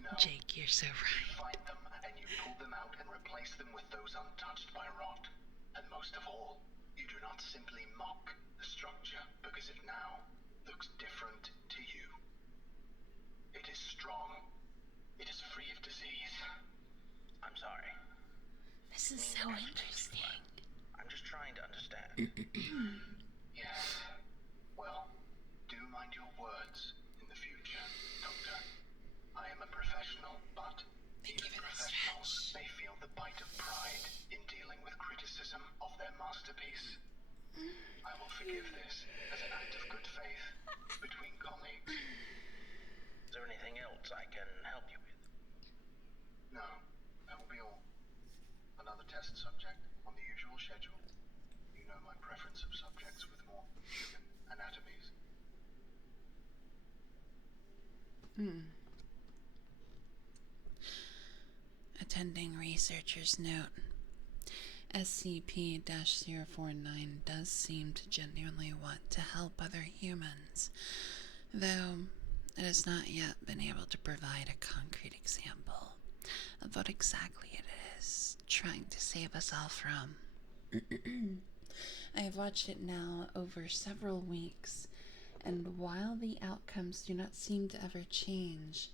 No. Jake, you're so You right. find them and you pull them out and replace them with those untouched by rot. And most of all, you do not simply mock the structure because it now looks different to you. It is strong. It is free of disease. I'm sorry. This is Means so everything's interesting. fine. I'm just trying to understand. Yes. Well, do mind your words in the future, Doctor. I am a professional, but even professionals may feel the bite of pride in dealing with criticism of their masterpiece. I will forgive this as an act of good faith between colleagues. Is there anything else I can help you with? No, that will be all. Another test subject on the usual schedule. You know my preference of subjects with more human anatomies. Attending researcher's note. SCP-049 does seem to genuinely want to help other humans, though it has not yet been able to provide a concrete example of what exactly it is trying to save us all from. I have watched it now over several weeks, and while the outcomes do not seem to ever change,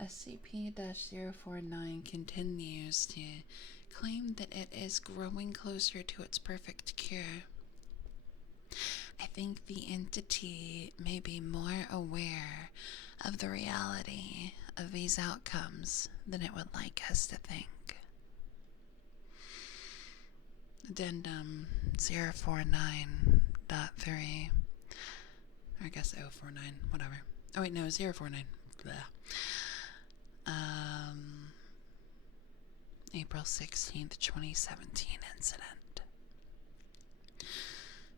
SCP-049 continues to claim that it is growing closer to its perfect cure. I think the entity may be more aware of the reality of these outcomes than it would like us to think. Addendum 049.3, or I guess 049, whatever. Oh wait, no, 049. Blah. April 16th, 2017 incident.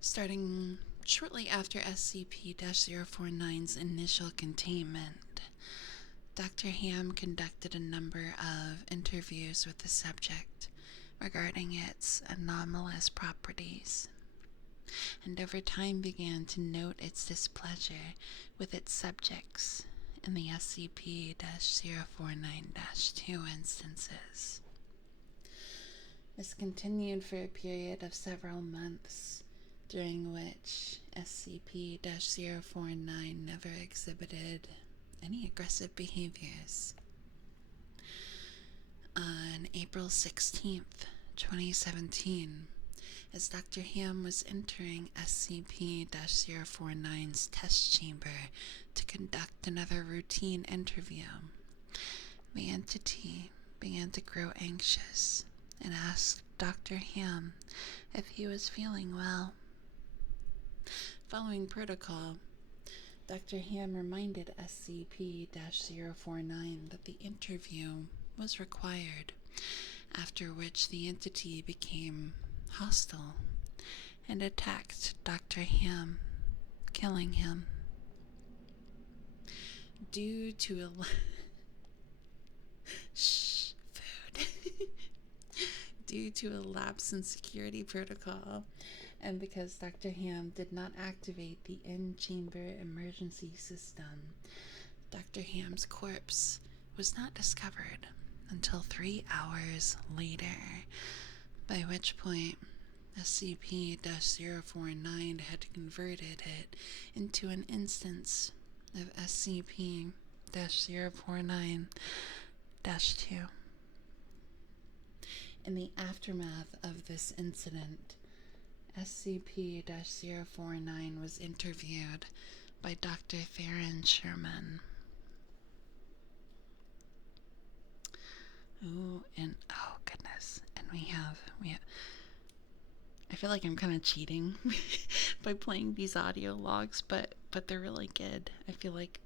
Starting shortly after SCP-049's initial containment, Dr. Ham conducted a number of interviews with the subject regarding its anomalous properties, and over time began to note its displeasure with its subjects in the SCP-049-2 instances. This continued for a period of several months, during which SCP-049 never exhibited any aggressive behaviors. On April 16th, 2017, as Dr. Ham was entering SCP-049's test chamber to conduct another routine interview, the entity began to grow anxious and asked Dr. Ham if he was feeling well. Following protocol, Dr. Ham reminded SCP-049 that the interview was required, after which the entity became hostile and attacked Dr. Ham, killing him. Due to a due to a lapse in security protocol, and because Dr. Ham did not activate the in-chamber emergency system, Dr. Ham's corpse was not discovered until 3 hours later, by which point SCP-049 had converted it into an instance of SCP-049-2. In the aftermath of this incident, SCP-049 was interviewed by Dr. Theron Sherman. Oh goodness. And we have I feel like I'm kind of cheating by playing these audio logs, but they're really good. I feel like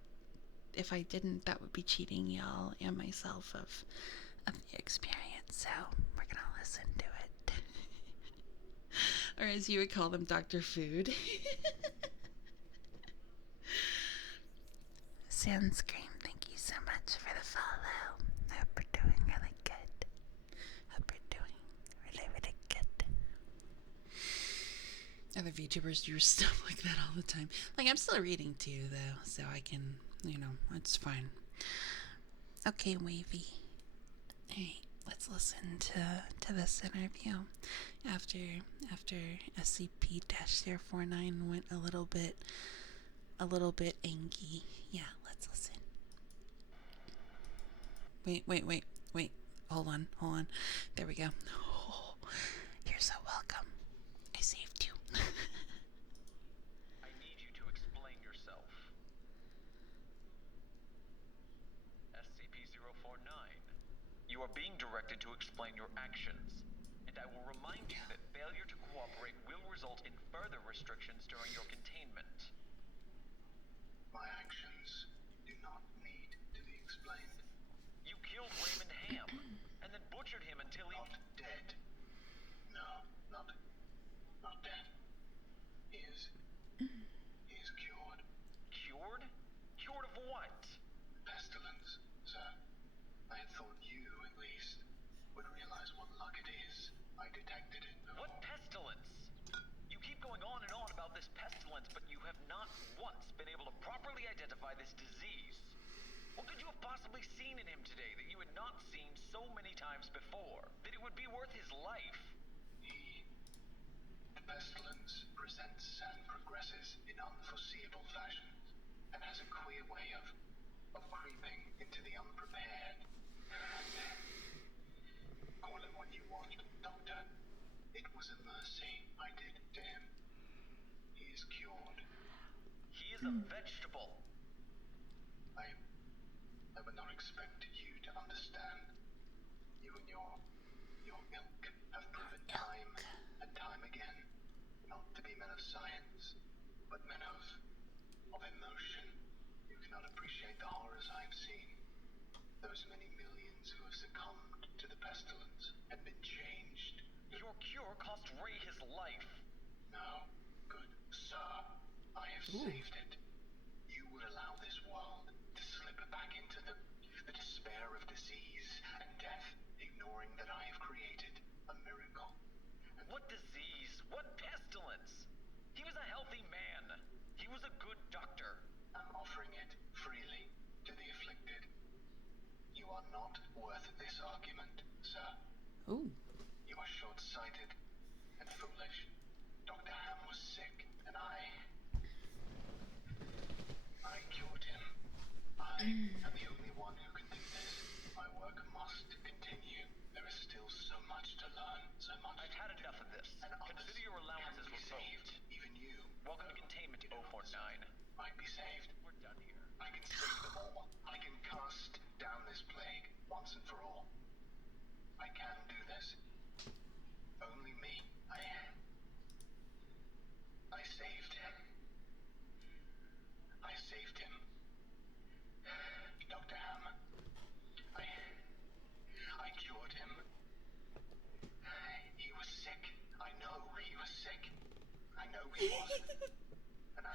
if I didn't, that would be cheating y'all and myself of the experience. So we're gonna listen to it. Or as you would call them, Dr. Food. Sunscreen, thank you so much for the follow. Hope we're doing really good. Hope we're doing really, really good. Other VTubers do stuff like that all the time. Like, I'm still reading too, though, so I can, it's fine. Okay, Wavy. Hey, let's listen to this interview after SCP-049 went a little bit angry. Yeah, let's listen. Wait. Hold on. There we go. Oh, you're so welcome. I saved you. I need you to explain yourself. SCP-049. You are being directed to explain your actions, and I will remind you that failure to cooperate will result in further restrictions during your containment. My actions do not need to be explained. You killed Raymond Ham, and then butchered him until he... Not dead. No, not dead. He is cured. Cured? Cured of what? Pestilence, sir. I had thought you, at least, would realize what luck it is. I detected it before. What pestilence? You keep going on and on about this pestilence, but you have not once been able to properly identify this disease. What could you have possibly seen in him today that you had not seen so many times before, that it would be worth his life? The pestilence presents and progresses in unforeseeable fashions, and has a queer way of creeping into the unprepared. Call it what you want, Doctor. It was a mercy I did to him. He is cured. He is a vegetable. I would not expect you to understand. You and your ilk have proven time and time again not to be men of science, but men of emotion. You cannot appreciate the horrors I have seen. Those many millions who have succumbed to the pestilence and been changed. Your cure cost Ray his life. No, good sir. I have saved it. You would allow this world to slip back into the despair of disease and death, ignoring that I have created a miracle. What disease? What pestilence? He was a healthy man. He was a good doctor. I'm offering it freely to the afflicted. You are not worth this argument, sir. Ooh. You are short-sighted and foolish. Dr. Ham was sick, and I cured him. I am the only one who can do this. My work must continue. There is still so much to learn, so much. I've had enough of this. And Consider your allowances can be saved. revoked. Even you. Welcome to containment, 049. Might be saved. We're done here. I can save them all. I can cast down this plague once and for all. I can do this. Only me. I saved him. I saved him. Dr. Ham. I cured him. He was sick. I know he was sick. I know he was. And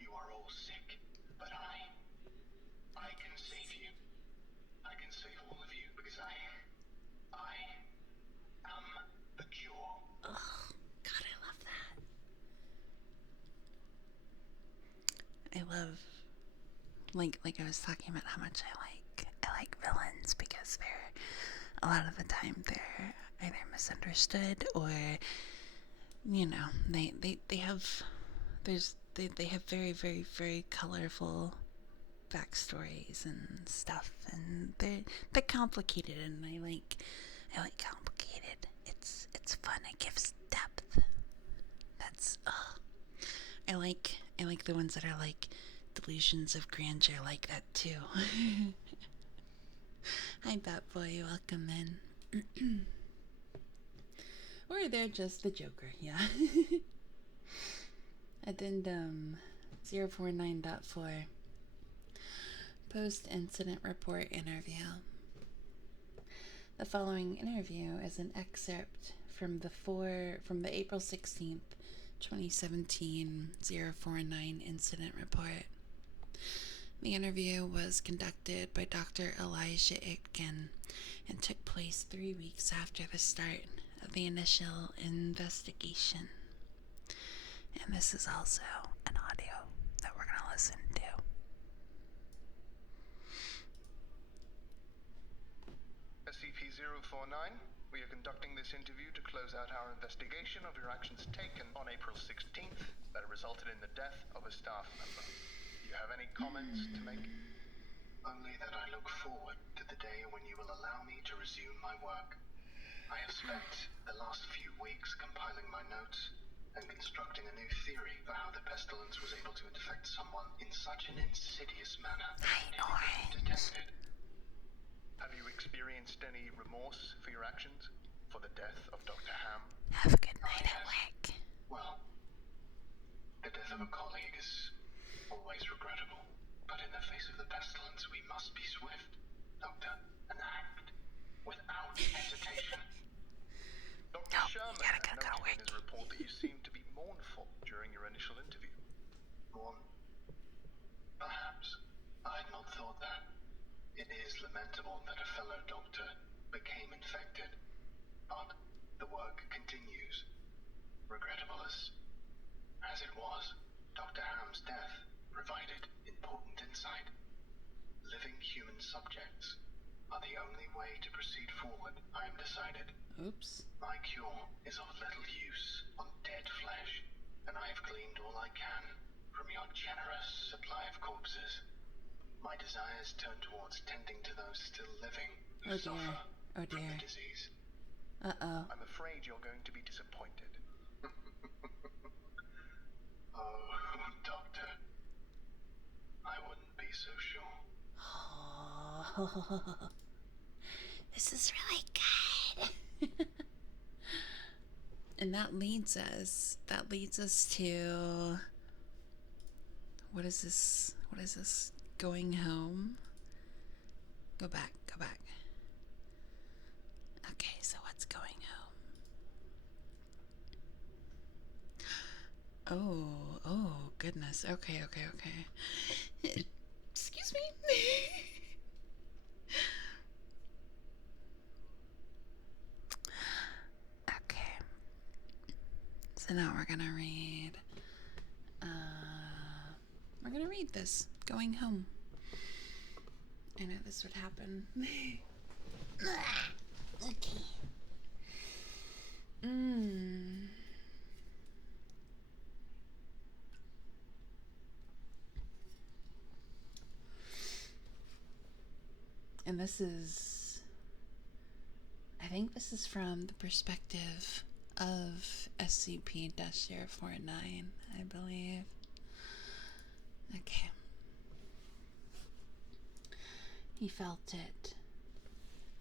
you are all sick, but I can save you. I can save all of you because I am the cure. Oh, God, I love that. I love, like I was talking about how much I like villains because they're, a lot of the time they're either misunderstood or, you know, they have, they have very, very, very colorful backstories and stuff, and they're complicated, and I like complicated. It's fun. It gives depth. That's I like the ones that are like delusions of grandeur like that too. Hi, Bat Boy. Welcome in. Or they're just the Joker. Yeah. Addendum 049.4 Post-incident report interview. The following interview is an excerpt from the April 16th, 2017 049 incident report. The interview was conducted by Dr. Elijah Itkin and took place 3 weeks after the start of the initial investigation. And this is also an audio that we're going to listen to. SCP-049, we are conducting this interview to close out our investigation of your actions taken on April 16th that resulted in the death of a staff member. Do you have any comments to make? only that I look forward to the day when you will allow me to resume my work. I have spent the last few weeks compiling my notes and constructing a new theory for how the pestilence was able to infect someone in such an insidious manner that it nearly couldn't detect it. Have you experienced any remorse for your actions? For the death of Dr. Ham? Have a good night at work. Well, the death of a colleague is always regrettable, but in the face of the pestilence, we must be swift, Doctor, and act without hesitation. Dr. No, Sherman you gotta go noted in work. his report that you seemed to be mournful during your initial interview. Mourn? Perhaps. I had not thought that. It is lamentable that a fellow doctor became infected, but the work continues. Regrettable as it was, Dr. Ham's death provided important insight. Living human subjects are the only way to proceed forward, I am decided. Oops. My cure is of little use on dead flesh, and I have gleaned all I can from your generous supply of corpses. My desires turn towards tending to those still living who Oh dear. suffer Oh from dear. the disease. Uh-oh. I'm afraid you're going to be disappointed. Oh, Doctor, I wouldn't be so sure. Oh, this is really good. And that leads us to, what is this? Going home? Go back. Okay, so what's going home? Oh, goodness. Okay. Excuse me. Okay. So now we're gonna read this. Going home. I know this would happen. Okay. And I think this is from the perspective of SCP-049, I believe. Okay. He felt it.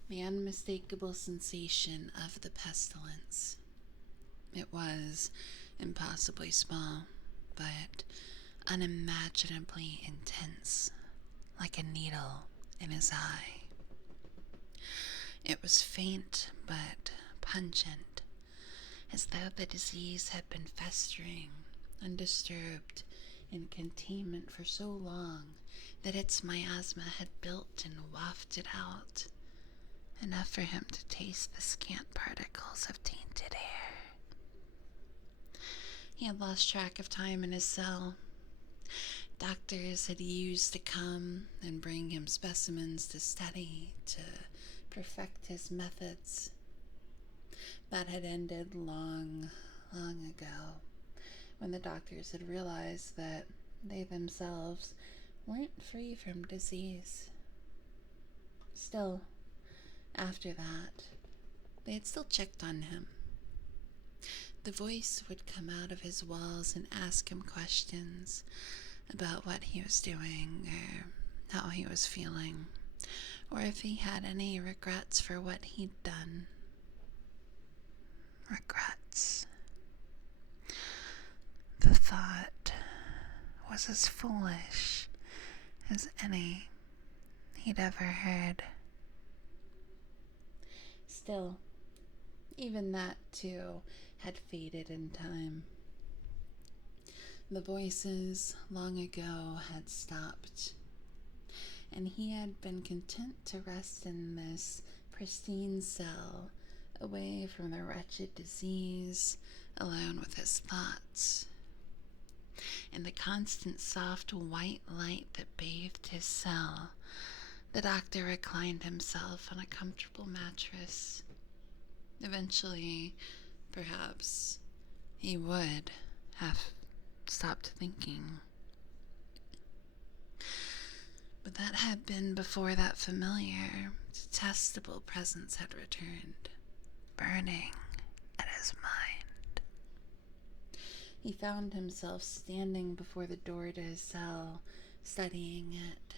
The unmistakable sensation of the pestilence. It was impossibly small, but unimaginably intense, like a needle in his eye. It was faint but pungent, as though the disease had been festering, undisturbed in containment for so long that its miasma had built and wafted out, enough for him to taste the scant particles of tainted air. He had lost track of time in his cell. Doctors had used to come and bring him specimens to study, to perfect his methods. That had ended long ago, when the doctors had realized that they themselves weren't free from disease. Still, after that, they had still checked on him. The voice would come out of his walls and ask him questions about what he was doing, or how he was feeling, or if he had any regrets for what he'd done. Regrets. The thought was as foolish as any he'd ever heard. Still, even that too had faded in time. The voices long ago had stopped, and he had been content to rest in this pristine cell, away from the wretched disease, alone with his thoughts. In the constant soft white light that bathed his cell, the doctor reclined himself on a comfortable mattress. Eventually, perhaps, he would have stopped thinking. But that had been before that familiar, detestable presence had returned, burning at his mind. He found himself standing before the door to his cell, studying it.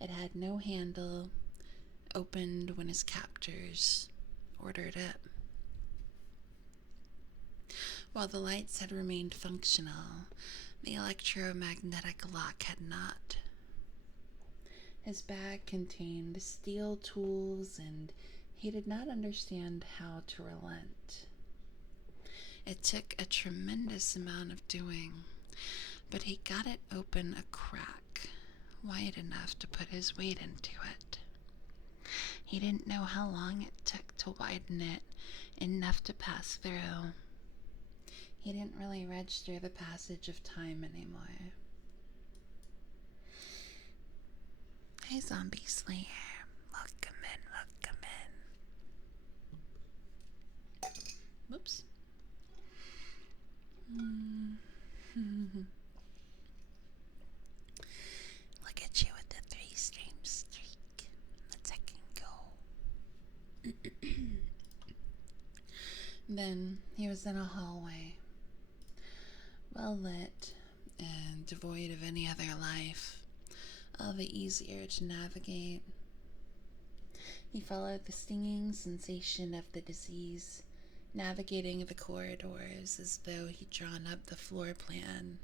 It had no handle, opened when his captors ordered it. While the lights had remained functional, the electromagnetic lock had not. His bag contained steel tools, and he did not understand how to relent. It took a tremendous amount of doing, but he got it open a crack, wide enough to put his weight into it. He didn't know how long it took to widen it enough to pass through. He didn't really register the passage of time anymore. Hey, Zombie Slayer. Welcome in, welcome in. Whoops. Look at you with the 3-stream streak. Let's go. Then he was in a hallway, well lit and devoid of any other life, all the easier to navigate. He followed the stinging sensation of the disease, navigating the corridors as though he'd drawn up the floor plan.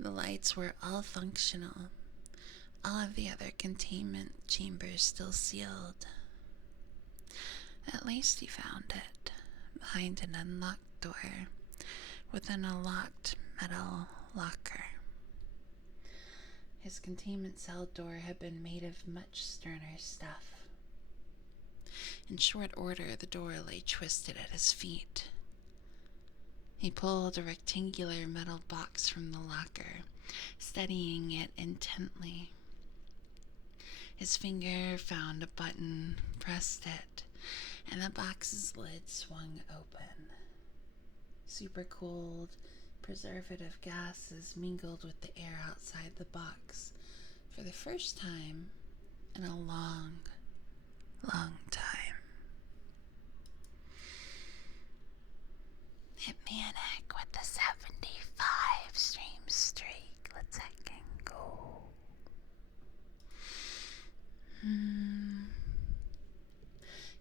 The lights were all functional, all of the other containment chambers still sealed. At least he found it, behind an unlocked door, within a locked metal locker. His containment cell door had been made of much sterner stuff. In short order, the door lay twisted at his feet. He pulled a rectangular metal box from the locker, studying it intently. His finger found a button, pressed it, and the box's lid swung open. Super-cooled preservative gases mingled with the air outside the box for the first time in a long, long time. Hit me an egg with the 75-stream streak. Let's heckin' go.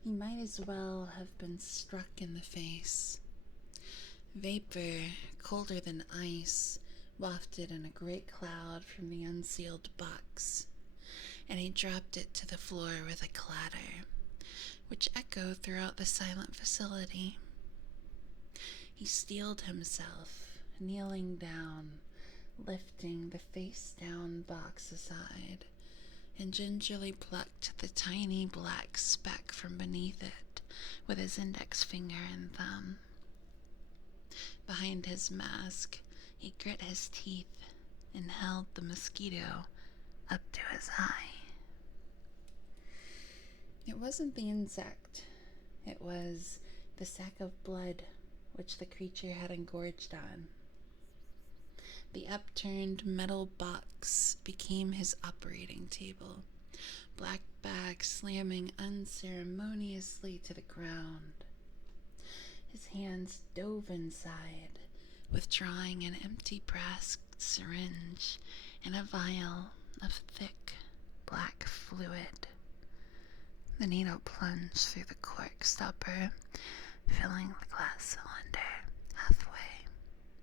He might as well have been struck in the face. Vapor, colder than ice, wafted in a great cloud from the unsealed box, and he dropped it to the floor with a clatter, which echoed throughout the silent facility. He steeled himself, kneeling down, lifting the face-down box aside, and gingerly plucked the tiny black speck from beneath it with his index finger and thumb. Behind his mask, he grit his teeth and held the mosquito up to his eye. It wasn't the insect. It was the sack of blood which the creature had engorged on. The upturned metal box became his operating table, black bag slamming unceremoniously to the ground. His hands dove inside, withdrawing an empty brass syringe and a vial of thick, black fluid. The needle plunged through the cork stopper, filling the glass cylinder halfway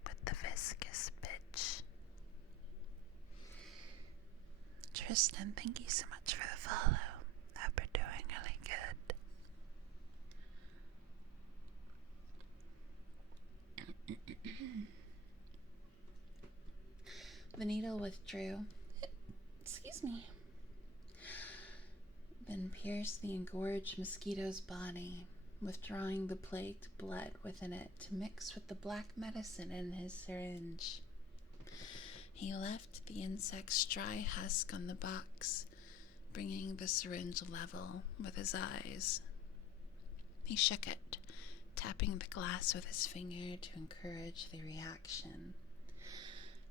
with the viscous pitch. Tristan, thank you so much for the follow. Hope you're doing really good. The needle withdrew. Excuse me. Then pierced the engorged mosquito's body, withdrawing the plagued blood within it to mix with the black medicine in his syringe. He left the insect's dry husk on the box, bringing the syringe level with his eyes. He shook it, tapping the glass with his finger to encourage the reaction.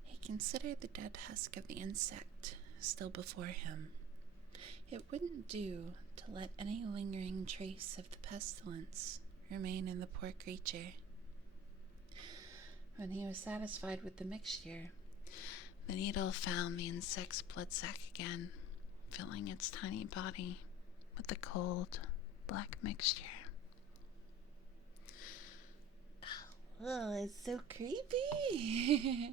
He considered the dead husk of the insect still before him. It wouldn't do to let any lingering trace of the pestilence remain in the poor creature. When he was satisfied with the mixture, the needle found the insect's blood sac again, filling its tiny body with the cold, black mixture. Oh, it's so creepy!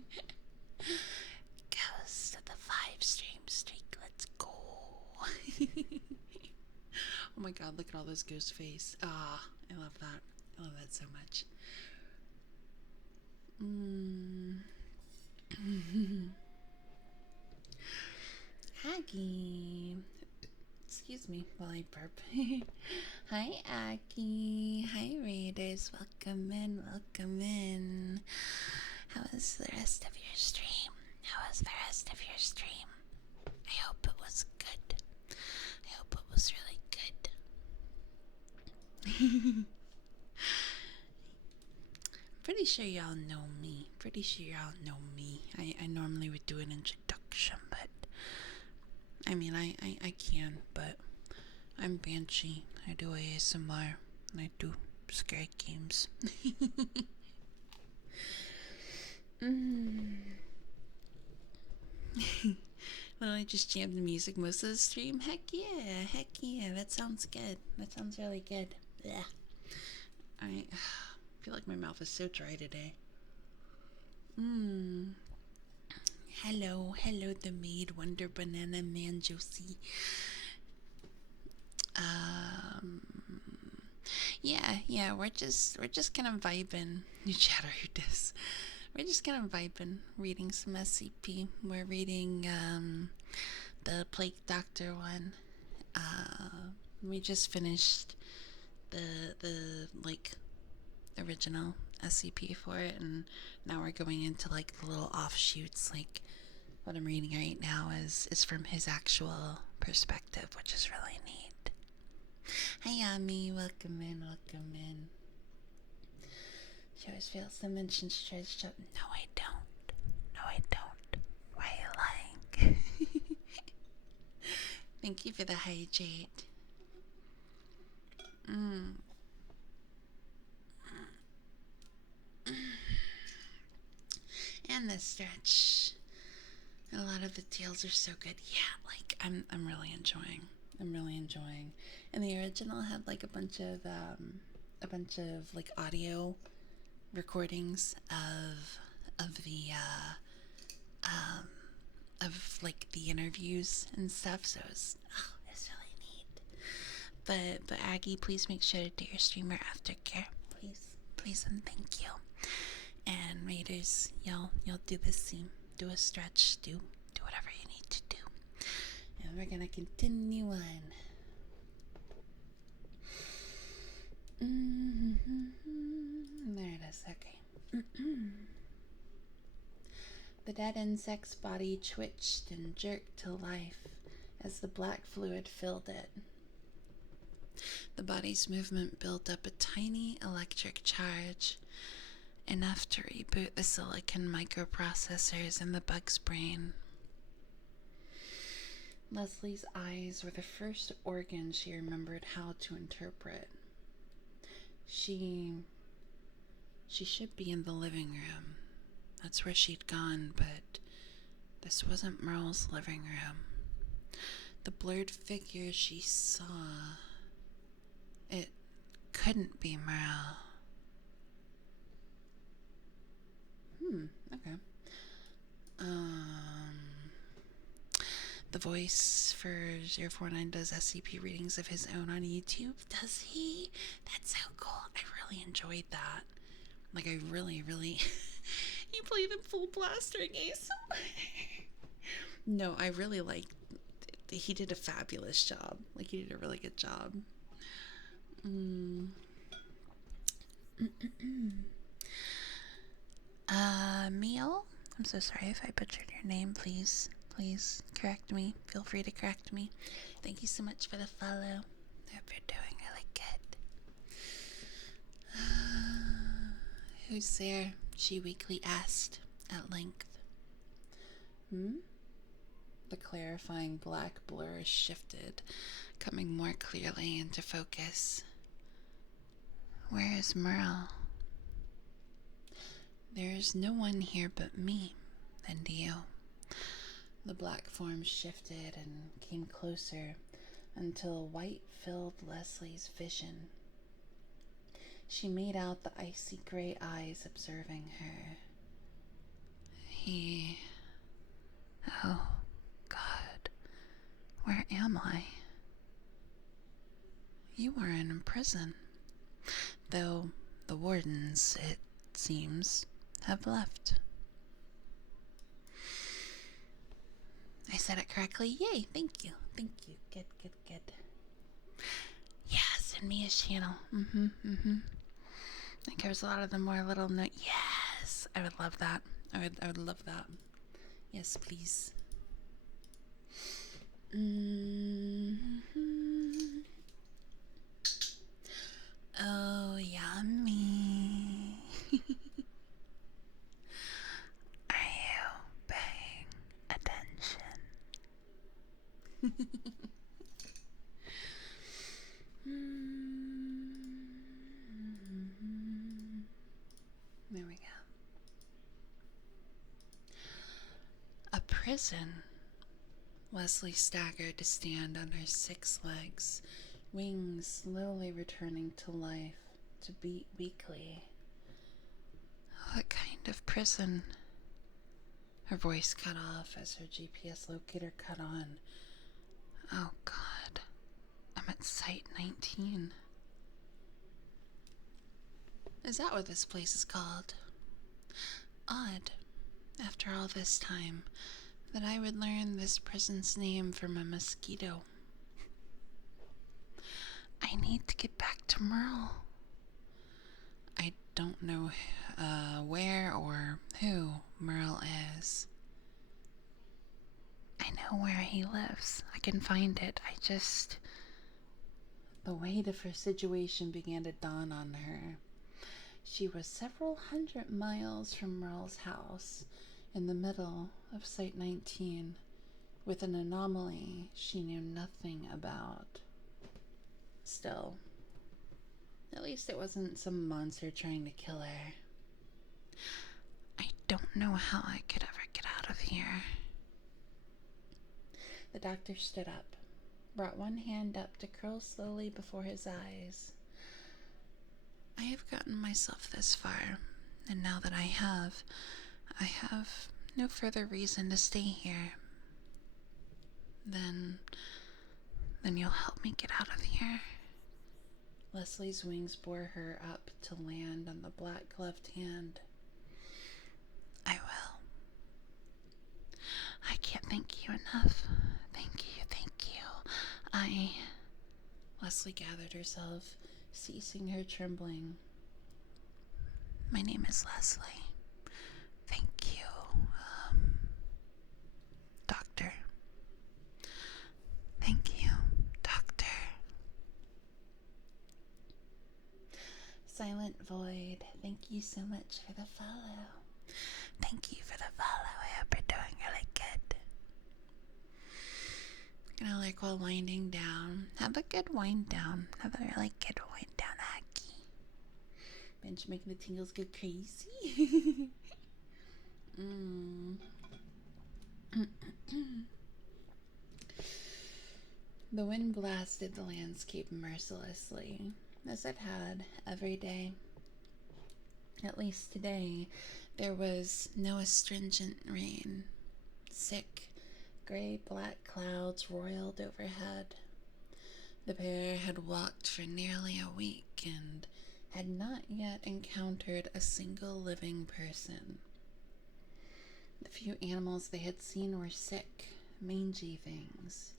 Ghost of the 5-stream streak, let's go! Oh my god, look at all those ghost face. Ah, I love that. I love that so much. Aggie. Excuse me while I burp. Hi, Aggie. Hi, Raiders. Welcome in, welcome in. How was the rest of your stream? How was the rest of your stream? I hope it was good. I hope it was really good. Pretty sure y'all know me. I normally would do an introduction, but I mean, I can, but I'm Banshee. I do ASMR. I do scary games. Well, I just jammed the music most of the stream. Heck yeah, that sounds good. That sounds really good. Yeah. I feel like my mouth is so dry today. Hello, the maid, Wonder Banana Man Josie. Yeah, we're just kind of vibing. You chatter who does. We're just kind of vibing, reading some SCP. We're reading the Plague Doctor one. We just finished the like original SCP for it, and now we're going into like the little offshoots. Like what I'm reading right now is from his actual perspective, which is really neat. Hi Yami, welcome in. She always fails to mention she tries to. No, I don't. Why are you lying? Thank you for the hydrate. And the stretch. A lot of the tales are so good. Yeah, like I'm really enjoying. And the original had like a bunch of like audio recordings of the of like the interviews and stuff. So it's really neat. But Aggie, please make sure to do your streamer aftercare, please, and thank you. And Raiders, y'all do the same. Do a stretch. Do whatever you need to do. And we're gonna continue on. There it is. Okay. The dead insect's body twitched and jerked to life as the black fluid filled it. The body's movement built up a tiny electric charge, enough to reboot the silicon microprocessors in the bug's brain. Leslie's eyes were the first organ she remembered how to interpret. She should be in the living room. That's where she'd gone, but this wasn't Merle's living room. The blurred figure she saw, it couldn't be Merle. Okay. The voice for 049 does SCP readings of his own on YouTube. Does he? That's so cool. I really enjoyed that. Like, I really he played in full blastering ASMR. No, I really liked. He did a fabulous job. Like, he did a really good job. Meal? I'm so sorry if I butchered your name. Please correct me. Feel free to correct me. Thank you so much for the follow. Hope you're doing really good. Who's there? She weakly asked at length. The clarifying black blur shifted, coming more clearly into focus. Where is Merle? There's no one here but me and you. The black form shifted and came closer until white filled Leslie's vision. She made out the icy gray eyes observing her. Oh, God. Where am I? You are in prison. Though the wardens, it seems, have left. I said it correctly. Yay, thank you. Thank you. Good. Yeah, send me a channel. I think there's a lot of the more little note. Yes, I would love that. I would love that. Yes, please. Oh, yummy. Are you paying attention? There we go. A prison. Leslie staggered to stand on her 6 legs, wings slowly returning to life, to beat weakly. What kind of prison? Her voice cut off as her GPS locator cut on. Oh, God. I'm at Site 19. Is that what this place is called? Odd, after all this time, that I would learn this prison's name from a mosquito. I need to get back to Merle. I don't know where or who Merle is. I know where he lives. I can find it. The weight of her situation began to dawn on her. She was several hundred miles from Merle's house, in the middle of Site 19, with an anomaly she knew nothing about. Still, at least it wasn't some monster trying to kill her. I don't know how I could ever get out of here. The doctor stood up, brought one hand up to curl slowly before his eyes. I have gotten myself this far, and now that I have no further reason to stay here. Then you'll help me get out of here. Leslie's wings bore her up to land on the black gloved hand. I will. I can't thank you enough. Thank you. Leslie gathered herself, ceasing her trembling. My name is Leslie. Thank you, Doctor. Thank you, Doctor. Silent Void, thank you so much for the follow. Thank you for the follow. I hope you're doing really good. While winding down. Have a good wind down. Have a really good wind down, Aki. Bench making the tingles go crazy. The wind blasted the landscape mercilessly, as it had every day. At least today, there was no astringent rain. Sick, gray-black clouds roiled overhead. The pair had walked for nearly a week and had not yet encountered a single living person. The few animals they had seen were sick, mangy things.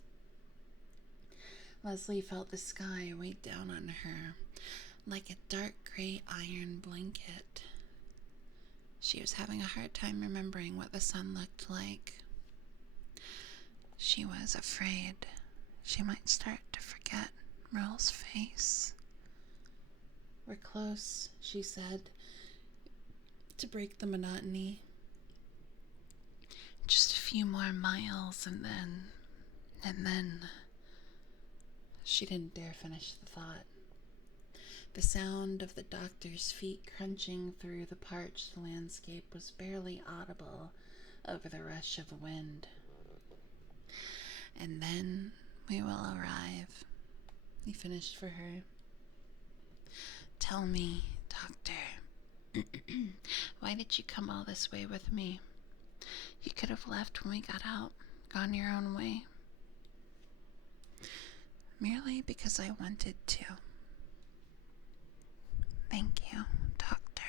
Leslie felt the sky weigh down on her like a dark gray iron blanket. She was having a hard time remembering what the sun looked like. She was afraid she might start to forget Merle's face. We're close, she said, to break the monotony. Just a few more miles and then she didn't dare finish the thought. The sound of the doctor's feet crunching through the parched landscape was barely audible over the rush of the wind. And then we will arrive, he finished for her. Tell me, Doctor, why did you come all this way with me? You could have left when we got out, gone your own way. Merely because I wanted to. Thank you, Doctor.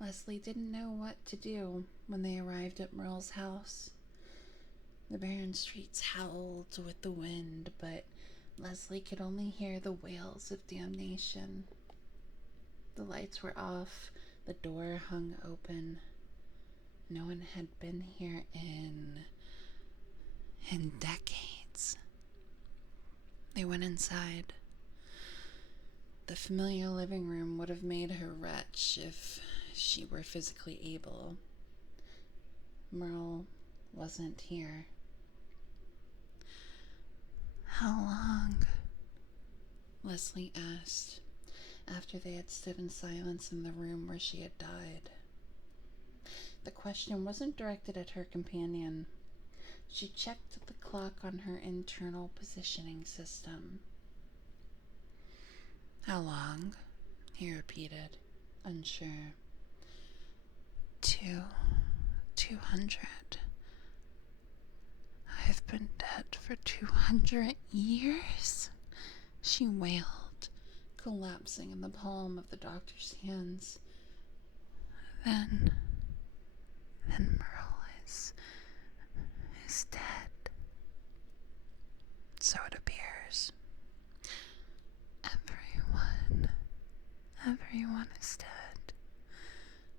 Leslie didn't know what to do when they arrived at Merle's house. The barren streets howled with the wind, but Leslie could only hear the wails of damnation. The lights were off, the door hung open. No one had been here in decades. They went inside. The familiar living room would have made her retch if she were physically able. Merle wasn't here. How long? Leslie asked, after they had stood in silence in the room where she had died. The question wasn't directed at her companion. She checked the clock on her internal positioning system. How long? He repeated, unsure. 200. I've been dead for 200 years? She wailed, collapsing in the palm of the doctor's hands. Then Merle is dead. So it appears. Everyone is dead,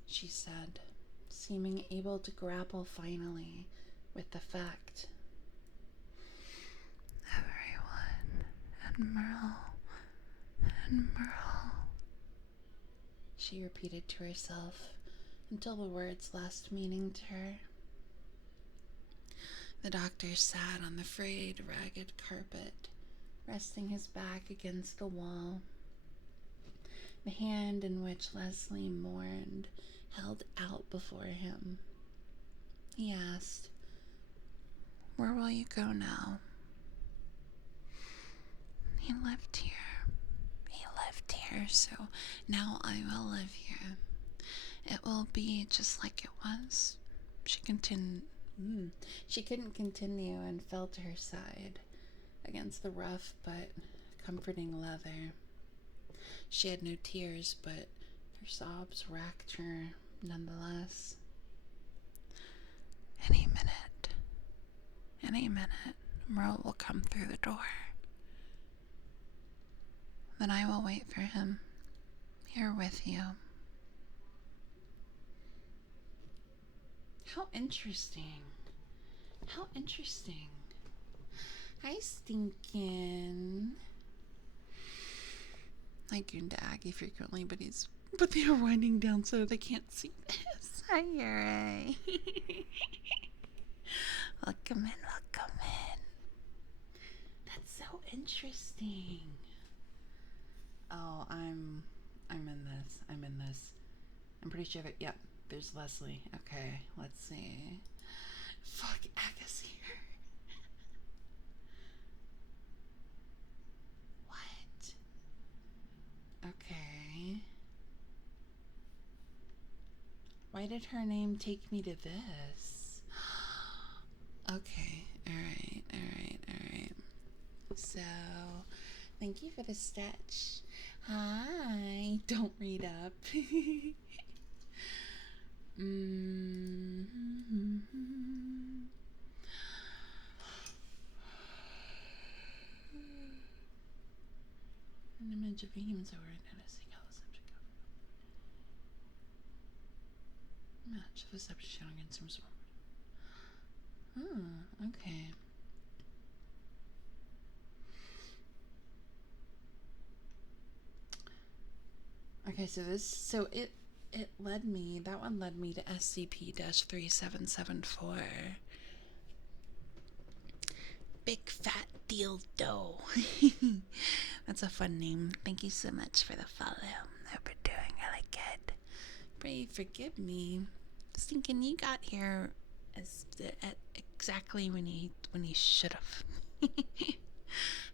she said, seeming able to grapple finally with the fact. Everyone, and Merle, she repeated to herself until the words lost meaning to her. The doctor sat on the frayed, ragged carpet, resting his back against the wall. The hand in which Leslie mourned held out before him. He asked, "Where will you go now?" He lived here, so now I will live here. It will be just like it was. She couldn't continue and fell to her side against the rough but comforting leather. She had no tears, but her sobs racked her nonetheless. Any minute, Merle will come through the door. Then I will wait for him, here with you. How interesting. Hi, Stinkin'. I gooned to Aggie frequently, but they are winding down so they can't see this. Hi, Yuri. Welcome in. That's so interesting. Oh, I'm in this. I'm pretty sure that, yep, there's Leslie. Okay, let's see. Fuck, Aga's here. Okay. Why did her name take me to this? Okay, alright. So, thank you for the sketch. Hi, don't read up. An image of beams over it and a single subject of match of the subject shown against some sort. Okay. Okay, so that one led me to SCP-3774. Big Fat Dildo. That's a fun name. Thank you so much for the follow. Hope you're doing really good. Pray forgive me. Thinking you got here at exactly when you should have.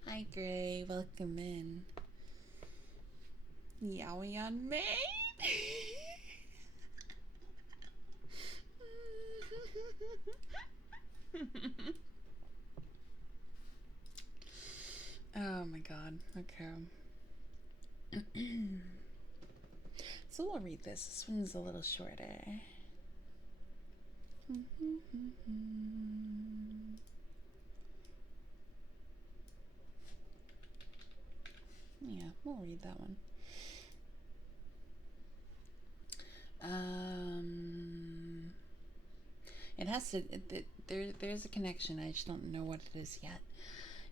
Hi Gray, welcome in. Yowie on main. Oh my god. Okay. So we'll read this. This one's a little shorter. Yeah, we'll read that one. It has to. There's a connection. I just don't know what it is yet.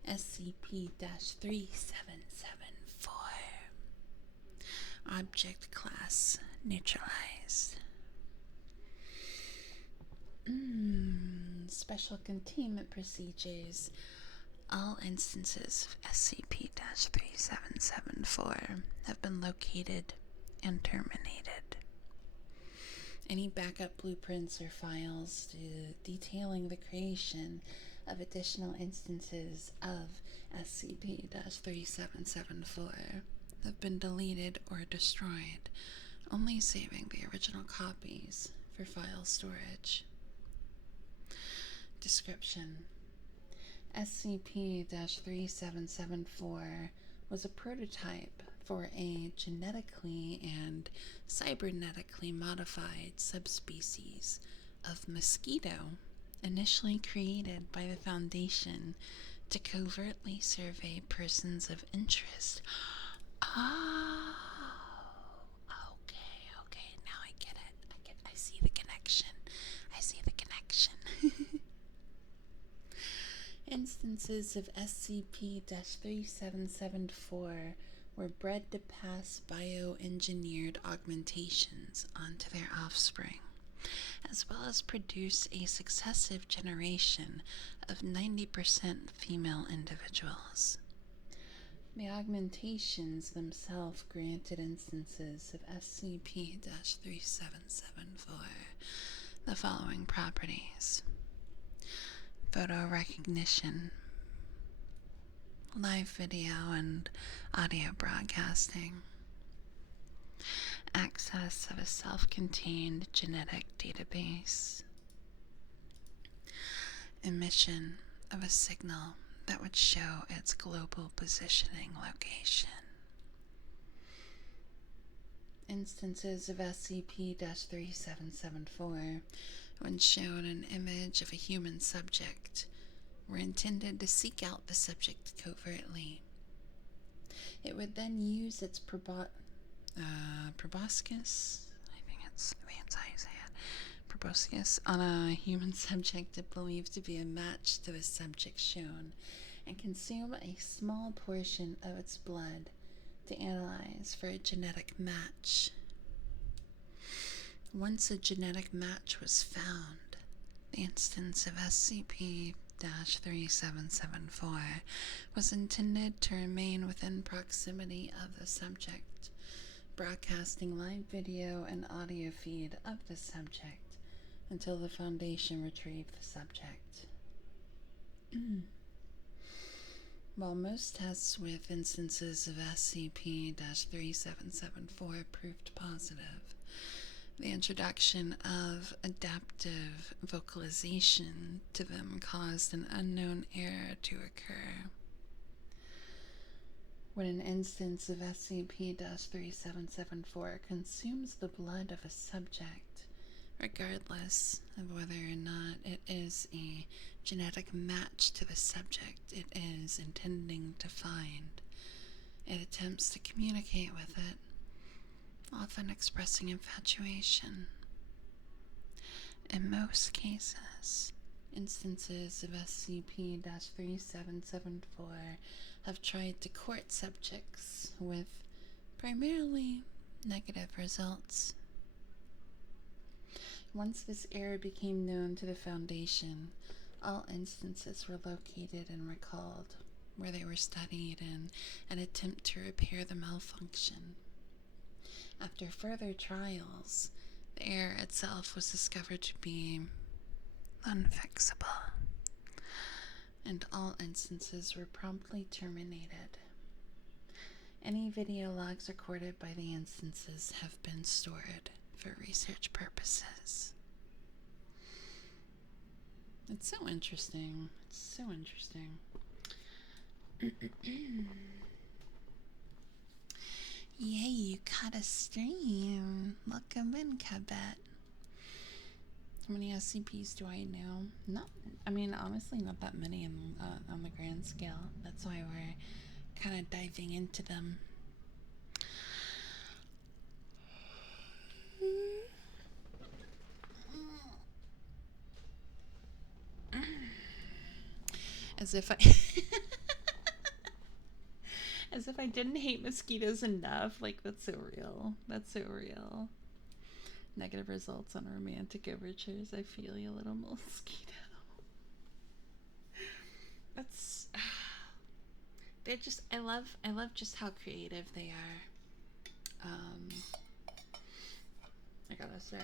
SCP-3774. Object class neutralized. Special containment procedures. All instances of SCP-3774 have been located and terminated. Any backup blueprints or files detailing the creation of additional instances of SCP-3774 have been deleted or destroyed, only saving the original copies for file storage. Description: SCP-3774 was a prototype for a genetically and cybernetically modified subspecies of mosquito, initially created by the Foundation to covertly survey persons of interest. Oh, okay, now I get it. I see the connection. Instances of SCP-3774 were bred to pass bioengineered augmentations onto their offspring, as well as produce a successive generation of 90% female individuals. The augmentations themselves granted instances of SCP-3774 the following properties: photo recognition, live video and audio broadcasting, access of a self-contained genetic database, emission of a signal that would show its global positioning location. Instances of SCP-3774, when shown an image of a human subject, were intended to seek out the subject covertly. It would then use its proboscis, I think that's how you say it, proboscis, on a human subject it believed to be a match to the subject shown, and consume a small portion of its blood to analyze for a genetic match. Once a genetic match was found, the instance of SCP-3774 was intended to remain within proximity of the subject, broadcasting live video and audio feed of the subject until the Foundation retrieved the subject. While most tests with instances of SCP-3774 proved positive, the introduction of adaptive vocalization to them caused an unknown error to occur. When an instance of SCP-3774 consumes the blood of a subject, regardless of whether or not it is a genetic match to the subject it is intending to find, it attempts to communicate with it, often expressing infatuation. In most cases, instances of SCP-3774 have tried to court subjects with primarily negative results. Once this error became known to the Foundation, all instances were located and recalled, where they were studied in an attempt to repair the malfunction. After further trials, the error itself was discovered to be unfixable, and all instances were promptly terminated. Any video logs recorded by the instances have been stored for research purposes. It's so interesting. It's so interesting. Yay, you caught a stream. Welcome in, Cabet. How many SCPs do I know? Honestly, not that many on the grand scale. That's why we're kind of diving into them. As if I as if I didn't hate mosquitoes enough. Like, that's so real. That's so real. Negative results on romantic overtures. I feel you, little mosquito. That's they're just I love just how creative they are. I gotta say.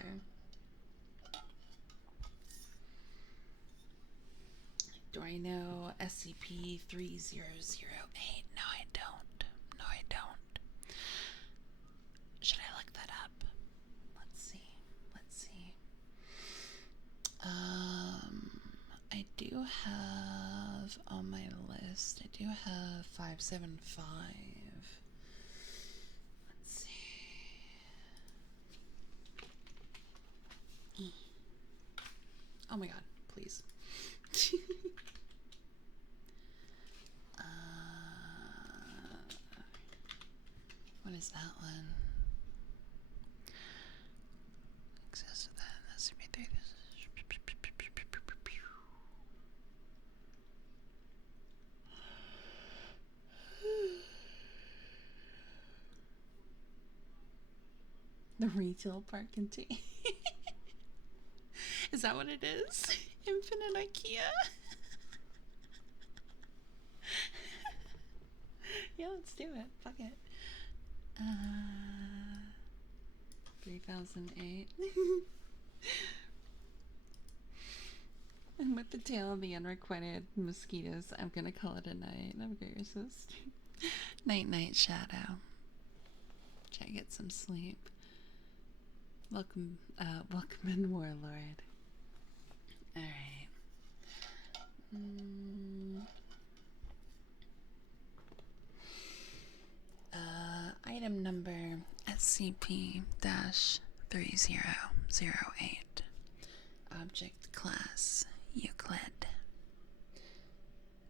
Do I know SCP-3008? No, I don't. No, I don't. Should I look that up? Let's see. I do have on my list, I do have 575. Let's see. Oh my god, please. What is that one? Access to that SCP-3. The retail park contain. Is that what it is? Infinite IKEA? Yeah, let's do it. Fuck it. 3008. And with the tale of the unrequited mosquitoes, I'm gonna call it a night. I'm very so stupid. Night, Shadow. Try to get some sleep. Welcome in, Warlord. Alright. Item number SCP-3008. Object class Euclid.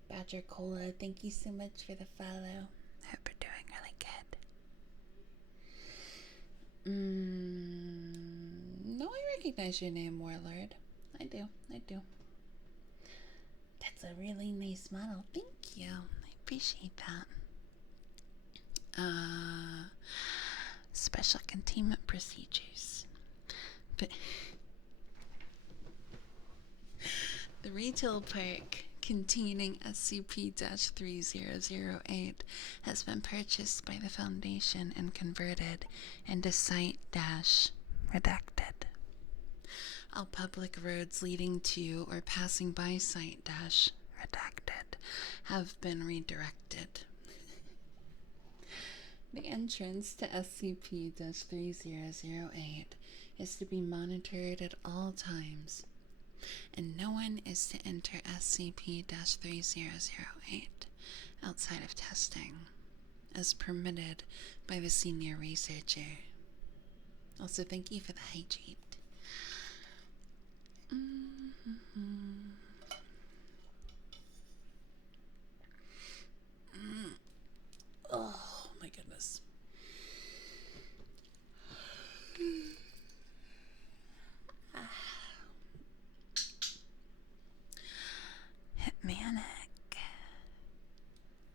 Badger Cola, thank you so much for the follow. Hope you're doing really good. No, I recognize your name, Warlord. I do. That's a really nice model. Thank you. I appreciate that. Special containment procedures. But the retail park containing SCP-3008 has been purchased by the Foundation and converted into Site-Redacted. All public roads leading to or passing by Site-Redacted have been redirected. The entrance to SCP-3008 is to be monitored at all times, and no one is to enter SCP-3008 outside of testing, as permitted by the senior researcher. Also, thank you for the hydrate. Oh my goodness. Hitmanic,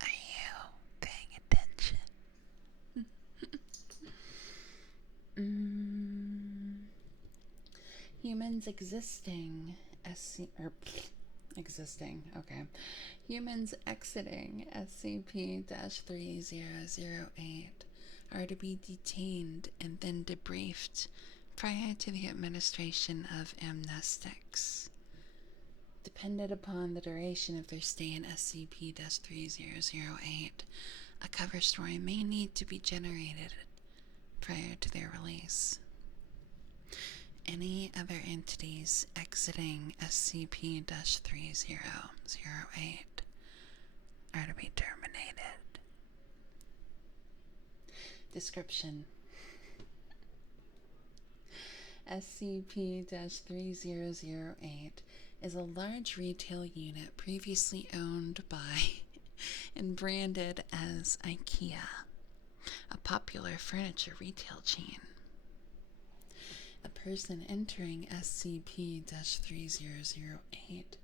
are you paying attention? Humans Humans exiting SCP-3008 are to be detained and then debriefed prior to the administration of amnestics. Dependent upon the duration of their stay in SCP-3008, a cover story may need to be generated prior to their release. Any other entities exiting SCP-3008 are to be terminated. Description: SCP-3008 is a large retail unit previously owned by and branded as IKEA, a popular furniture retail chain. A person entering SCP-3008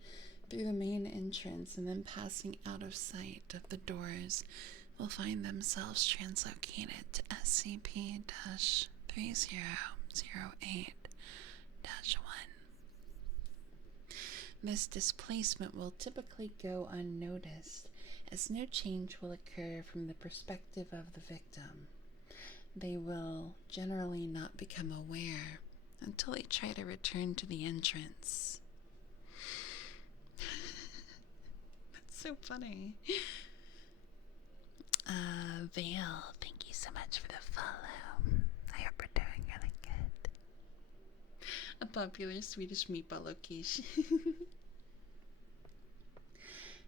through the main entrance and then passing out of sight of the doors will find themselves translocated to SCP-3008-1. This displacement will typically go unnoticed, as no change will occur from the perspective of the victim. They will generally not become aware until they try to return to the entrance. That's so funny. Vale, thank you so much for the follow. I hope you're doing really good. A popular Swedish meatball location.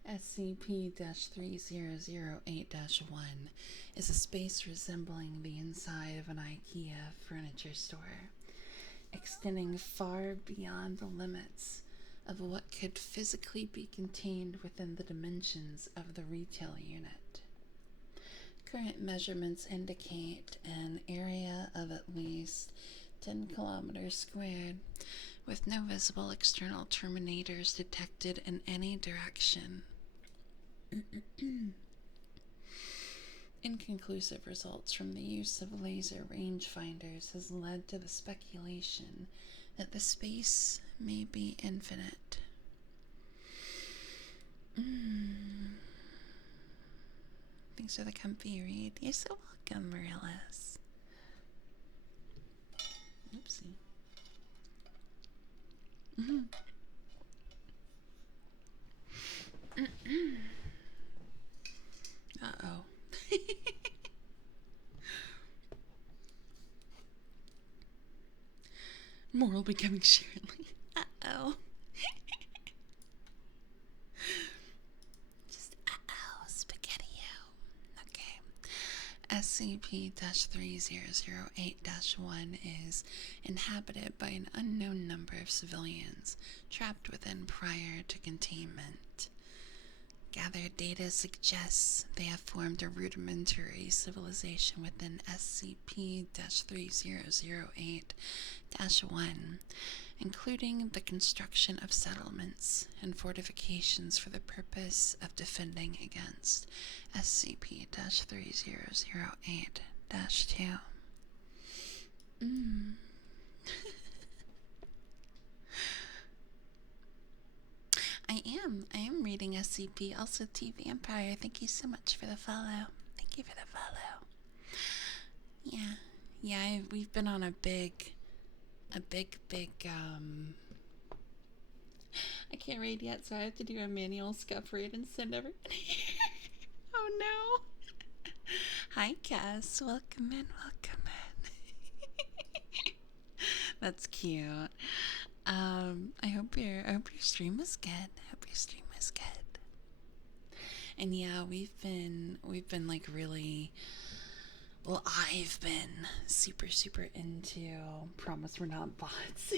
SCP-3008-1 is a space resembling the inside of an IKEA furniture store, extending far beyond the limits of what could physically be contained within the dimensions of the retail unit. Current measurements indicate an area of at least 10 kilometers squared, with no visible external terminators detected in any direction. Inconclusive results from the use of laser rangefinders has led to the speculation that the space may be infinite. Thanks for the comfy read. You're so welcome, Marillis. Oopsie. Uh-oh. More will be coming shortly. Uh-oh. Just uh-oh, spaghetti-o. Okay. SCP-3008-1 is inhabited by an unknown number of civilians trapped within prior to containment. Gathered data suggests they have formed a rudimentary civilization within SCP-3008-1, including the construction of settlements and fortifications for the purpose of defending against SCP-3008-2. I am reading SCP, also T Vampire. Thank you so much for the follow. Thank you for the follow. Yeah, we've been on a big, I can't read yet, so I have to do a manual scuff read and send everybody. Oh no. Hi Cass, welcome in. That's cute. I hope your stream was good. And yeah, we've been like really, well, I've been super into Promise We're Not Bots.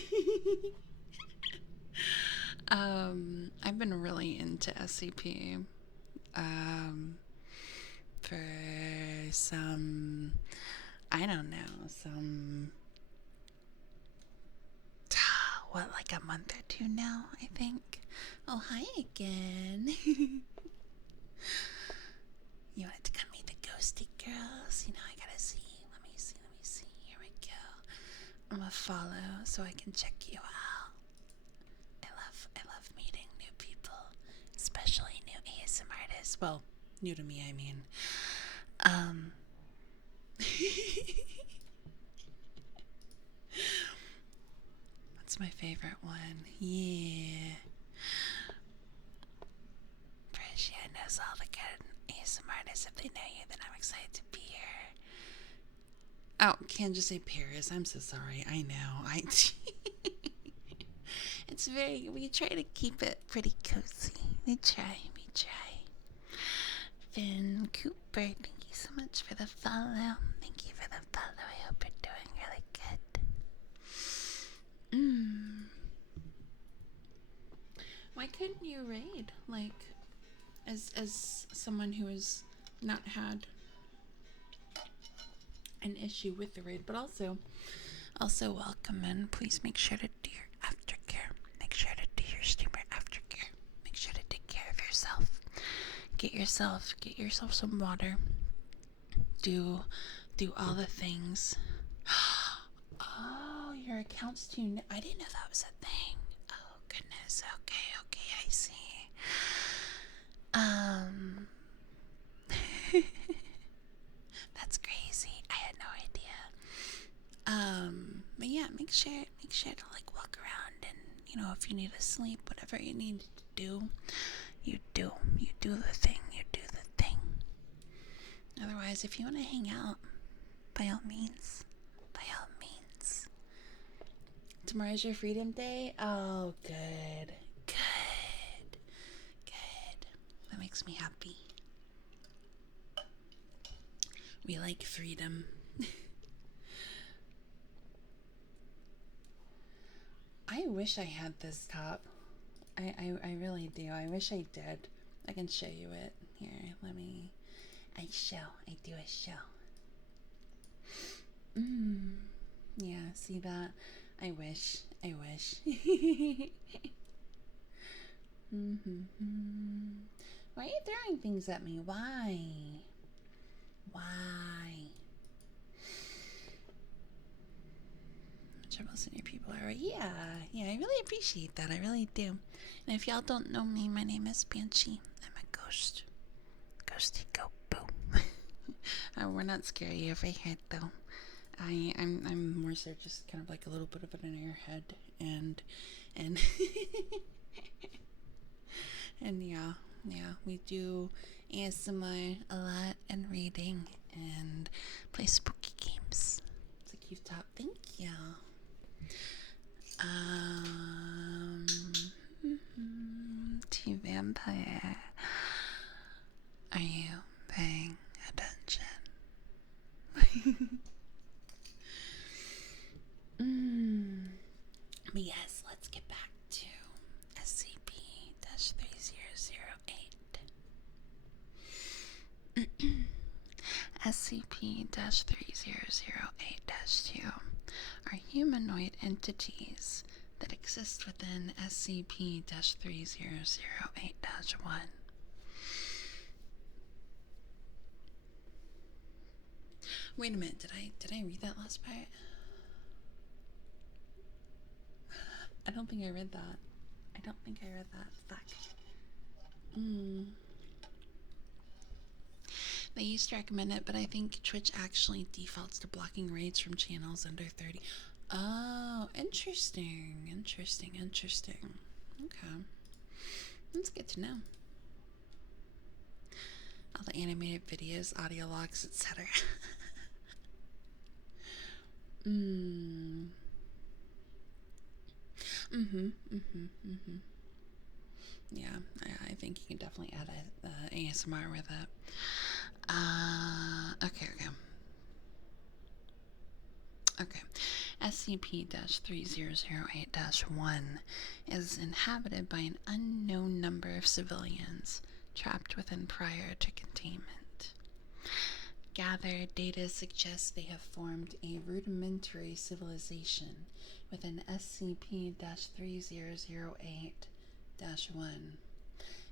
I've been really into SCP for some, I don't know, like a month or two now, I think. Oh, hi again. You wanted to come meet the ghosty girls? I gotta see. Let me see. Here we go. I'm gonna follow so I can check you out. ASMR artist. Well, new to me, I mean. That's my favorite one. Yeah. Precious knows all the good ASMR artists. If they know you, then I'm excited to be here. Oh, can't just say Paris. I'm so sorry. I know. It's we try to keep it pretty cozy. We try. Finn Cooper, thank you so much for the follow. Thank you for the follow. I hope you're doing really good. Why couldn't you raid? Like, as someone who has not had an issue with the raid, but also welcome in. Please make sure to do your aftercare. Make sure to do your streamer aftercare. Make sure to take care of yourself. Get yourself some water. Do all the things. Oh, your account's too new. I didn't know that was a thing. Oh goodness. Okay, I see. That's crazy. I had no idea. But yeah, make sure to like walk around and, you know, if you need to sleep, whatever you need to do, you do the thing. Otherwise, if you want to hang out, by all means. Tomorrow's your freedom day? Oh, good. That makes me happy. We like freedom. I wish I had this top. I really do. I wish I did. I can show you it. Here, I do a show. Yeah, see that? I wish. Why are you throwing things at me? Why? Trouble senior people are right. Yeah, I really appreciate that. I really do. And if y'all don't know me, my name is Banshee. I'm a ghost. Ghosty go boo. We're not scary over here though. I'm more so just kind of like a little bit of an airhead and and yeah, we do ASMR a lot and reading and play spooky games. It's a cute top. Thank you. To vampire, are you paying attention? But yes, let's get back to SCP-3008. SCP-3008-2 are humanoid entities that exist within SCP-3008-1. Wait a minute, did I read that last part? I don't think I read that. Fuck. They used to recommend it, but I think Twitch actually defaults to blocking raids from channels under 30. Oh, interesting. Okay. That's good to know. All the animated videos, audio logs, etc. Yeah, I think you can definitely add a ASMR with it. Okay. SCP-3008-1 is inhabited by an unknown number of civilians trapped within prior to containment. Gathered data suggests they have formed a rudimentary civilization within SCP-3008-1,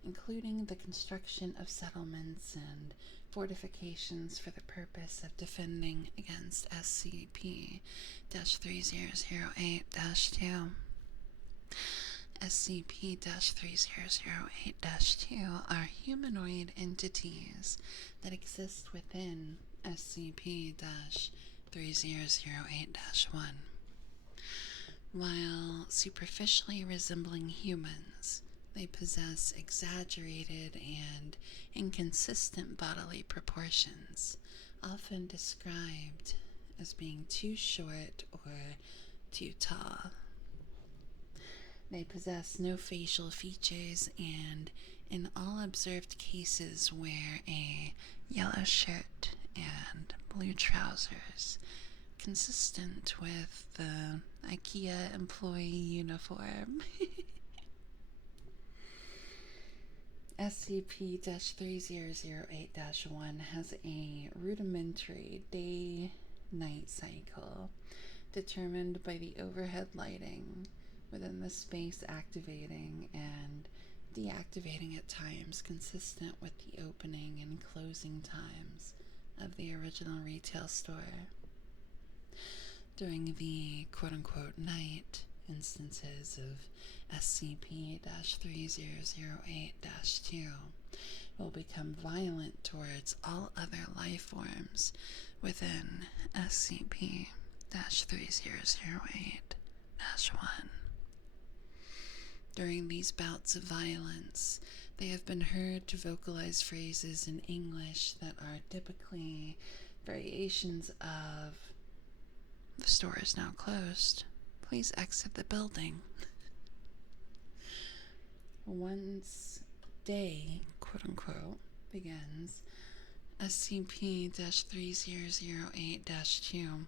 including the construction of settlements and fortifications for the purpose of defending against SCP-3008-2. SCP-3008-2 are humanoid entities that exist within SCP-3008-1. While superficially resembling humans, they possess exaggerated and inconsistent bodily proportions, often described as being too short or too tall. They possess no facial features and, in all observed cases, wear a yellow shirt and blue trousers, consistent with the IKEA employee uniform. SCP-3008-1 has a rudimentary day-night cycle determined by the overhead lighting within the space activating and deactivating at times consistent with the opening and closing times of the original retail store. During the quote-unquote night instances of SCP-3008-2 will become violent towards all other life forms within SCP-3008-1. During these bouts of violence, they have been heard to vocalize phrases in English that are typically variations of, "The store is now closed. Please exit the building." Once day, quote-unquote, begins, SCP-3008-2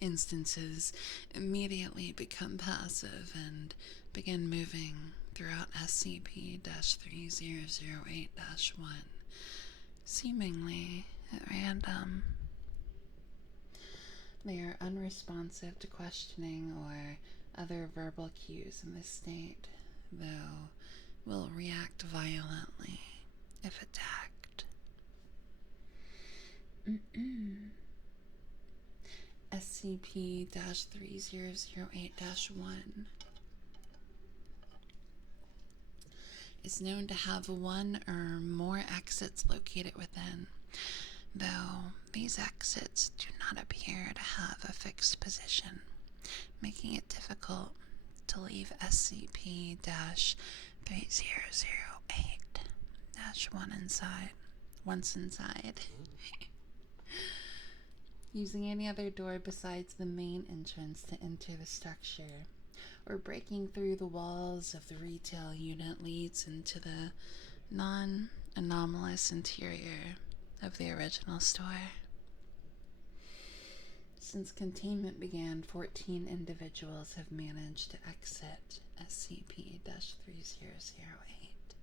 instances immediately become passive and begin moving throughout SCP-3008-1, seemingly at random. They are unresponsive to questioning or other verbal cues in this state, though will react violently if attacked. SCP-3008-1 is known to have one or more exits located within, though these exits do not appear to have a fixed position, making it difficult to leave SCP-3008-1 once inside. Using any other door besides the main entrance to enter the structure, or breaking through the walls of the retail unit leads into the non-anomalous interior of the original store. Since containment began, 14 individuals have managed to exit SCP-3008.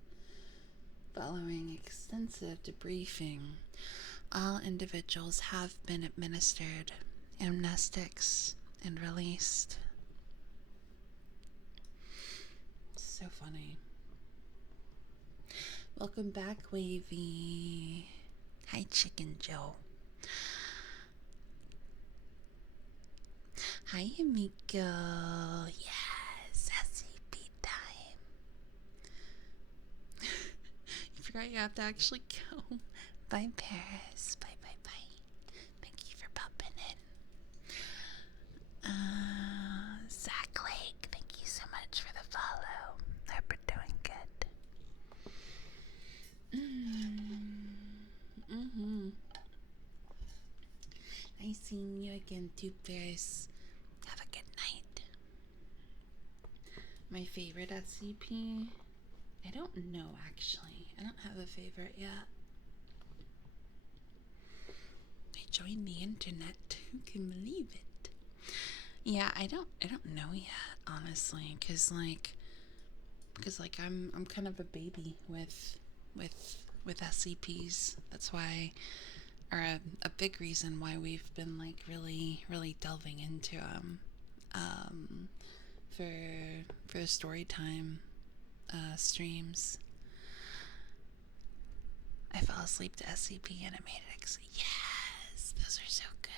Following extensive debriefing, all individuals have been administered amnestics and released. So funny. Welcome back, Wavy. Hi, Chicken Joe. Hi, Amiko. Yes, SCP time. You forgot you have to actually go. Bye, Paris. Bye, bye, bye. Thank you for popping in. Zach Lake, thank you so much for the follow. Hope you're doing good. Nice seeing you again, too, Paris. Have a good night. My favorite SCP? I don't know, actually. I don't have a favorite yet. I joined the internet. Who can believe it? Yeah, I don't know yet, honestly, because I'm kind of a baby with SCPs. That's why, or a big reason why we've been like really delving into them for story time streams. I fell asleep to SCP animatics. Yes, those are so good.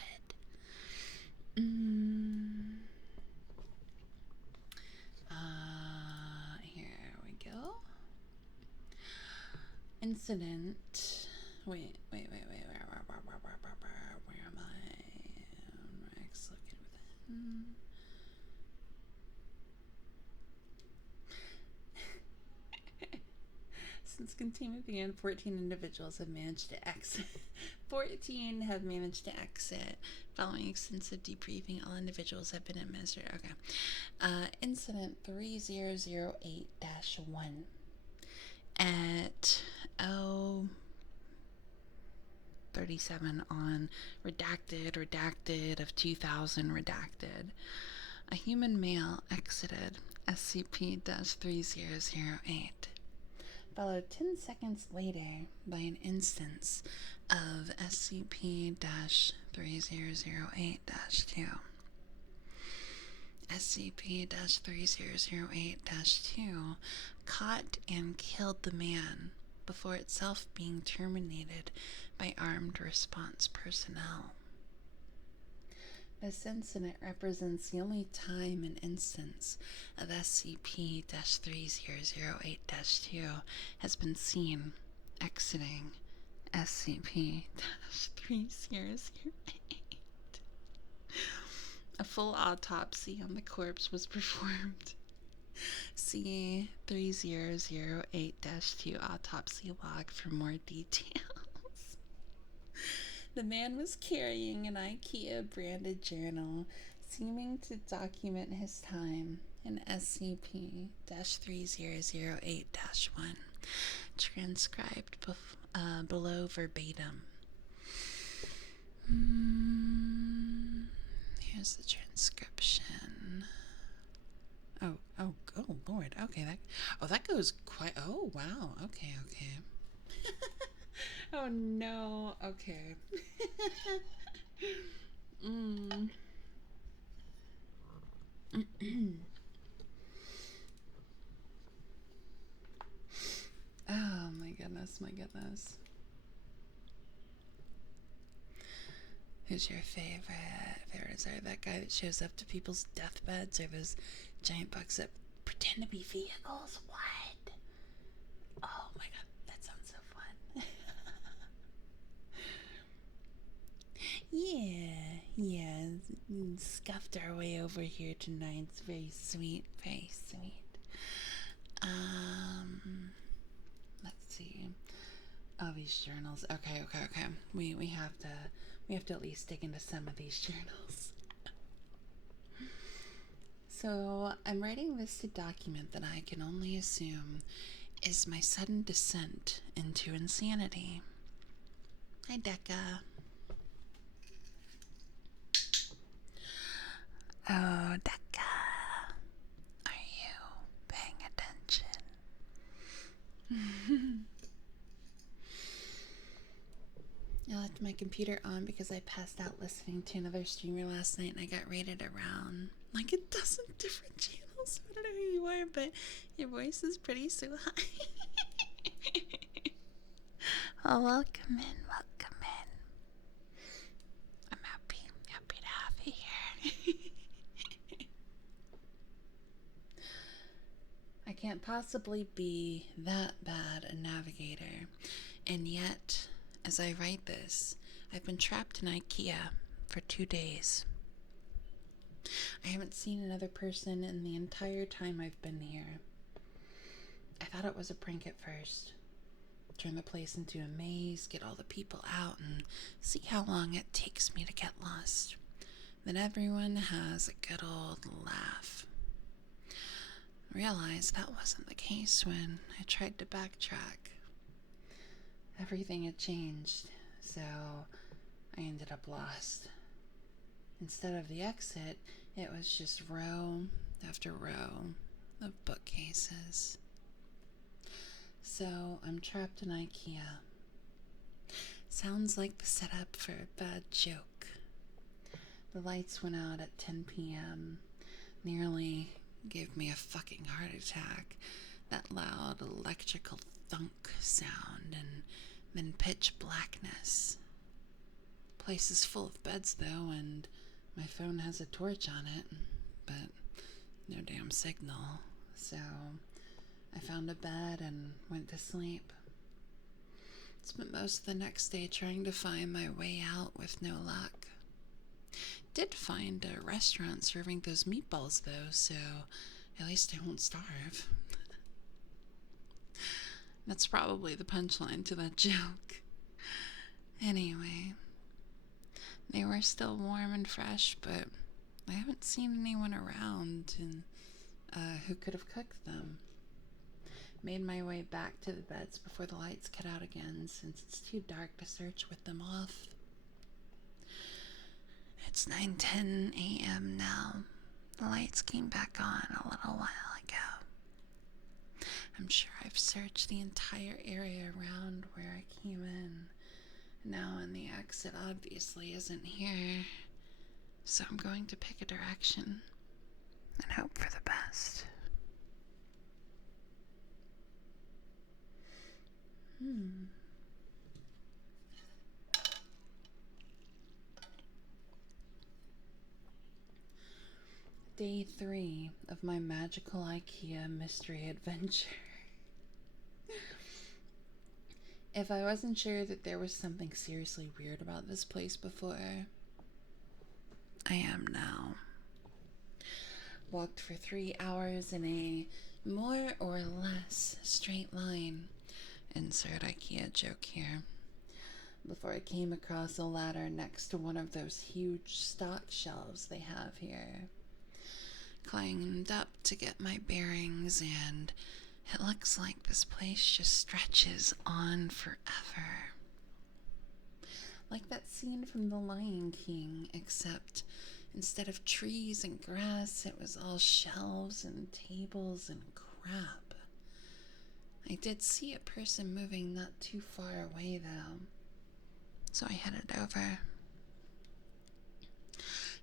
incident. Wait. Where am I? Rex looking within. Since containment began, 14 individuals have managed to exit. 14 have managed to exit. Following extensive debriefing, all individuals have been administered. Okay. Incident 3008-1 at 37 on redacted of 2000 redacted. A human male exited SCP-3008. Followed 10 seconds later by an instance of SCP-3008-2. SCP-3008-2 caught and killed the man before itself being terminated by armed response personnel. This incident represents the only time an instance of SCP-3008-2 has been seen exiting SCP-3008. A full autopsy on the corpse was performed. See 3008-2 autopsy log for more details. The man was carrying an IKEA branded journal, seeming to document his time in SCP-3008-1, transcribed below verbatim. Here's the transcription. Oh, Lord. Okay, that goes quite. Oh, wow. Okay. Oh no. Okay. Oh my goodness. Who's your favorite? Favorites are that guy that shows up to people's deathbeds, or those giant bugs that pretend to be vehicles? What? Oh my god, that sounds so fun. Yeah, scuffed our way over here tonight. It's very sweet. Let's see. Oh, these journals. Okay. We have to at least dig into some of these journals. So I'm writing this to document that I can only assume is my sudden descent into insanity. Hi, Decca. Oh, Decca. Are you paying attention? I left my computer on because I passed out listening to another streamer last night and I got rated around like a dozen different channels. I don't know who you are, but your voice is pretty so high. Oh, welcome in. I'm happy to have you here. I can't possibly be that bad a navigator, and yet, as I write this, I've been trapped in IKEA for 2 days. I haven't seen another person in the entire time I've been here. I thought it was a prank at first. Turn the place into a maze, get all the people out, and see how long it takes me to get lost. Then everyone has a good old laugh. Realized that wasn't the case when I tried to backtrack. Everything had changed, so I ended up lost. Instead of the exit, it was just row after row of bookcases. So I'm trapped in IKEA. Sounds like the setup for a bad joke. The lights went out at 10 p.m. Nearly gave me a fucking heart attack. That loud electrical thunk sound and then pitch blackness. Place is full of beds though, and my phone has a torch on it, but no damn signal. So I found a bed and went to sleep. Spent most of the next day trying to find my way out with no luck. Did find a restaurant serving those meatballs though, so at least I won't starve. That's probably the punchline to that joke. Anyway, they were still warm and fresh, but I haven't seen anyone around who could have cooked them. Made my way back to the beds before the lights cut out again, since it's too dark to search with them off. It's 9:10 a.m. now. The lights came back on a little while ago. I'm sure I've searched the entire area around where I came in. Now, and the exit obviously isn't here, so I'm going to pick a direction and hope for the best. Day 3 of my magical IKEA mystery adventure. If I wasn't sure that there was something seriously weird about this place before, I am now. Walked for 3 hours in a more or less straight line. Insert IKEA joke here. Before I came across a ladder next to one of those huge stock shelves they have here. Climbed up to get my bearings, and it looks like this place just stretches on forever. Like that scene from The Lion King, except instead of trees and grass, it was all shelves and tables and crap. I did see a person moving not too far away, though, so I headed over.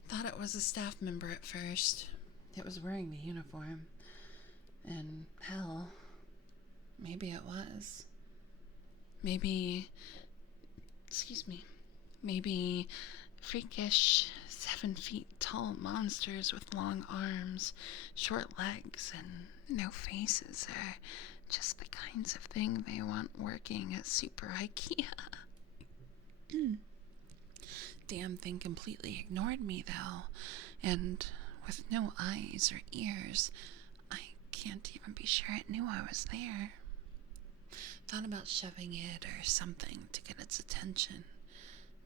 Thought it was a staff member at first. It was wearing the uniform. And hell, maybe it was. Maybe freakish 7 feet tall monsters with long arms, short legs, and no faces are just the kinds of thing they want working at Super IKEA. Damn thing completely ignored me, though, and with no eyes or ears, I can't even be sure it knew I was there. Thought about shoving it or something to get its attention,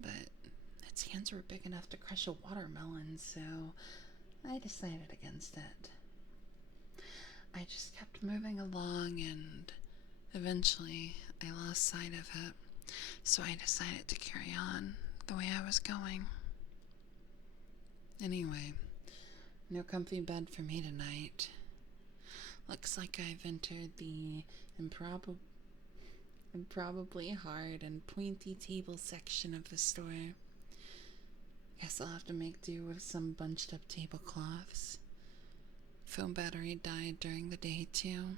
but its hands were big enough to crush a watermelon, so I decided against it. I just kept moving along, and eventually I lost sight of it, so I decided to carry on the way I was going. Anyway, no comfy bed for me tonight. Looks like I've entered the improbably hard and pointy table section of the store. Guess I'll have to make do with some bunched up tablecloths. Phone battery died during the day too.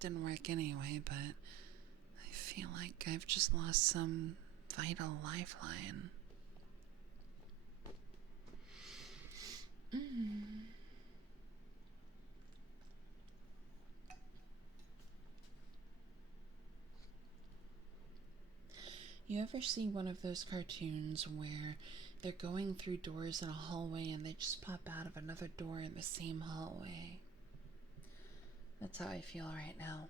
Didn't work anyway, but I feel like I've just lost some vital lifeline. You ever see one of those cartoons where they're going through doors in a hallway and they just pop out of another door in the same hallway? That's how I feel right now.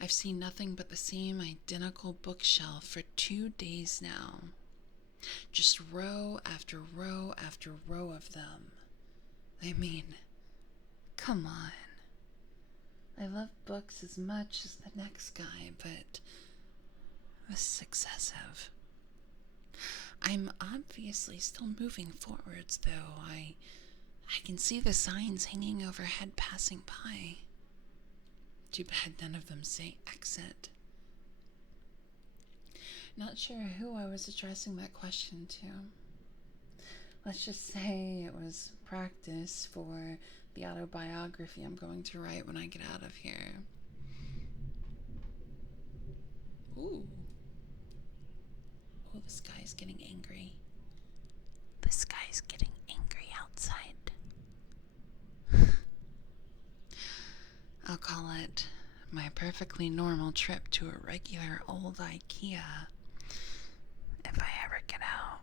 I've seen nothing but the same identical bookshelf for 2 days now. Just row after row after row of them. I mean, come on. I love books as much as the next guy, but this is excessive. I'm obviously still moving forwards, though. I can see the signs hanging overhead passing by. Too bad none of them say exit. Not sure who I was addressing that question to. Let's just say it was practice for the autobiography I'm going to write when I get out of here. Ooh. Oh, this guy's getting angry. This guy's getting angry outside. I'll call it My perfectly normal trip to a regular old IKEA. If I ever get out.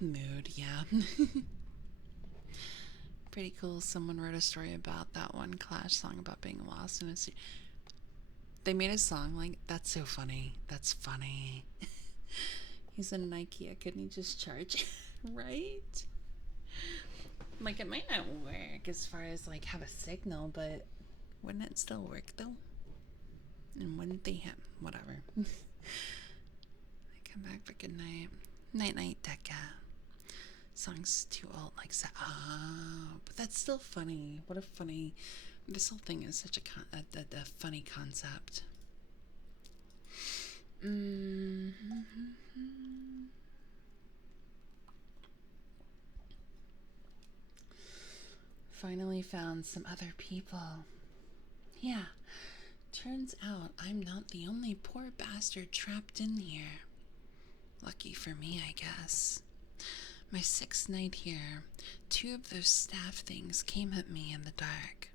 Mood, yeah. Pretty cool. Someone wrote a story about that one Clash song about being lost in a sea. They made a song like, that's so funny. That's funny. He's in an IKEA. Couldn't he just charge? Right? Like, it might not work as far as like have a signal, but wouldn't it still work though? And wouldn't they have whatever? I come back for good night. Night night, Decca. Song's too old, like but that's still funny. What a funny. This whole thing is such a funny concept. Finally found some other people. Yeah, turns out I'm not the only poor bastard trapped in here. Lucky for me, I guess. My 6th night here, 2 of those staff things came at me in the dark.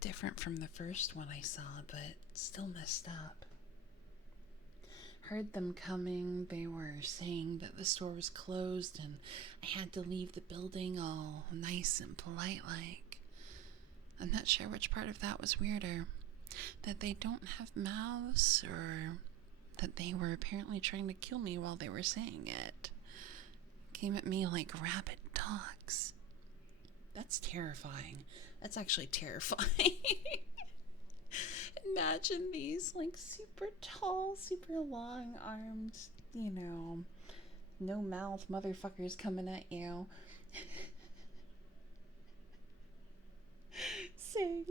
Different from the first one I saw, but still messed up. Heard them coming. They were saying that the store was closed and I had to leave the building all nice and polite like. I'm not sure which part of that was weirder. That they don't have mouths, or that they were apparently trying to kill me while they were saying it. Came at me like rabid dogs. That's terrifying. That's actually terrifying. Imagine these like super tall, super long armed, you know, no mouth motherfuckers coming at you. Saying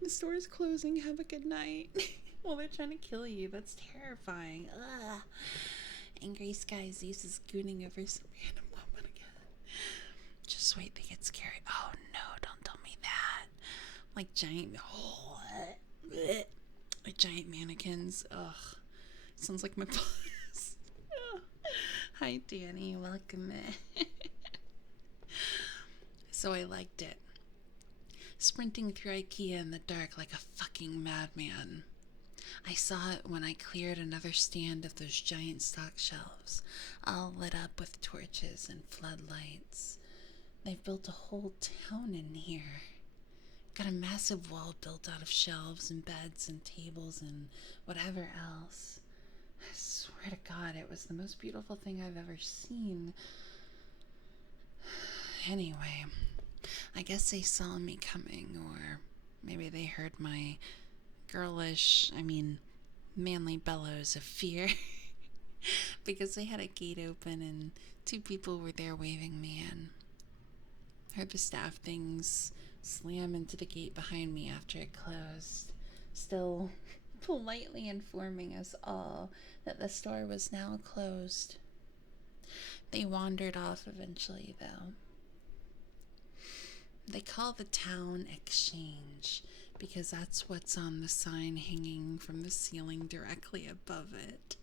the store's closing, have a good night. Well, they're trying to kill you. That's terrifying. Ugh. Angry Sky Zeus is gooning over some random woman again. Just wait, they get scary. Oh no, don't tell me that. Like giant, like giant mannequins. Ugh. Sounds like my boss. Hi, Danny. Welcome in. So I liked it. Sprinting through IKEA in the dark like a fucking madman. I saw it when I cleared another stand of those giant stock shelves, all lit up with torches and floodlights. They've built a whole town in here. Got a massive wall built out of shelves and beds and tables and whatever else. I swear to God, it was the most beautiful thing I've ever seen. Anyway, I guess they saw me coming, or maybe they heard my manly bellows of fear. Because they had a gate open and 2 people were there waving me in. Heard the staff things slam into the gate behind me after it closed, still politely informing us all that the store was now closed. They wandered off eventually, though. They call the town Exchange because that's what's on the sign hanging from the ceiling directly above it.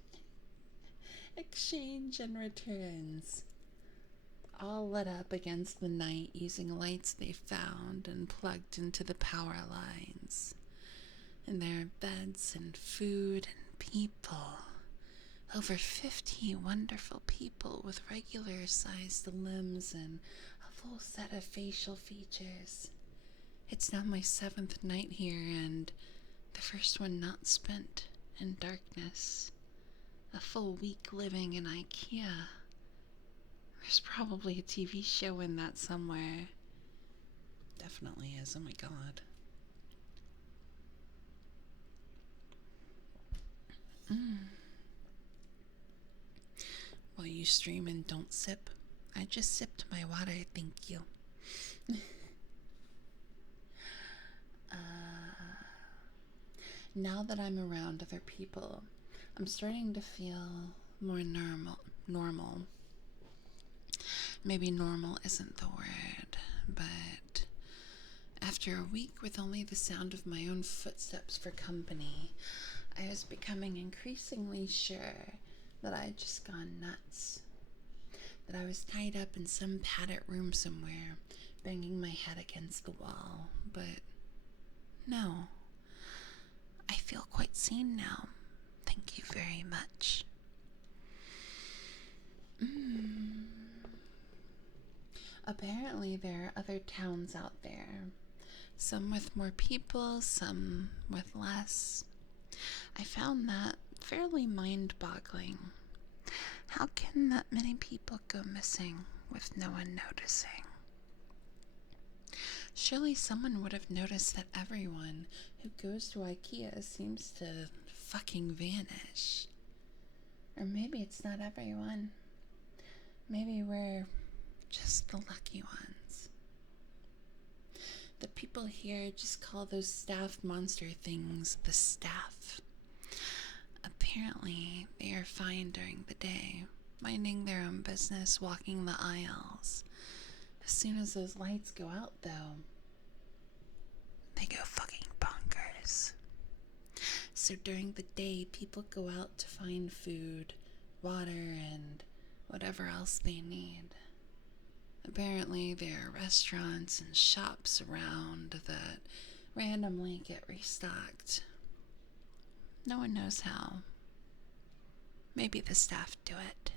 Exchange and returns. All lit up against the night using lights they found and plugged into the power lines. And there are beds and food and people. Over 50 wonderful people with regular-sized limbs and a full set of facial features. It's now my 7th night here, and the first one not spent in darkness. A full week living in IKEA. There's probably a TV show in that somewhere. Definitely is, oh my God. While you stream and don't sip, I just sipped my water, thank you. Now that I'm around other people, I'm starting to feel more normal. Maybe normal isn't the word, but after a week with only the sound of my own footsteps for company, I was becoming increasingly sure that I'd just gone nuts that I was tied up in some padded room somewhere, banging my head against the wall, but no. I feel quite seen now. Thank you very much. Apparently there are other towns out there. Some with more people, some with less. I found that fairly mind-boggling. How can that many people go missing with no one noticing? Surely someone would have noticed that everyone who goes to IKEA seems to fucking vanish. Or maybe it's not everyone. Maybe we're just the lucky ones. The people here just call those staff monster things the staff. Apparently, they are fine during the day, minding their own business, walking the aisles. As soon as those lights go out, though, they go fucking bonkers. So during the day, people go out to find food, water, and whatever else they need. Apparently, there are restaurants and shops around that randomly get restocked. No one knows how. Maybe the staff do it.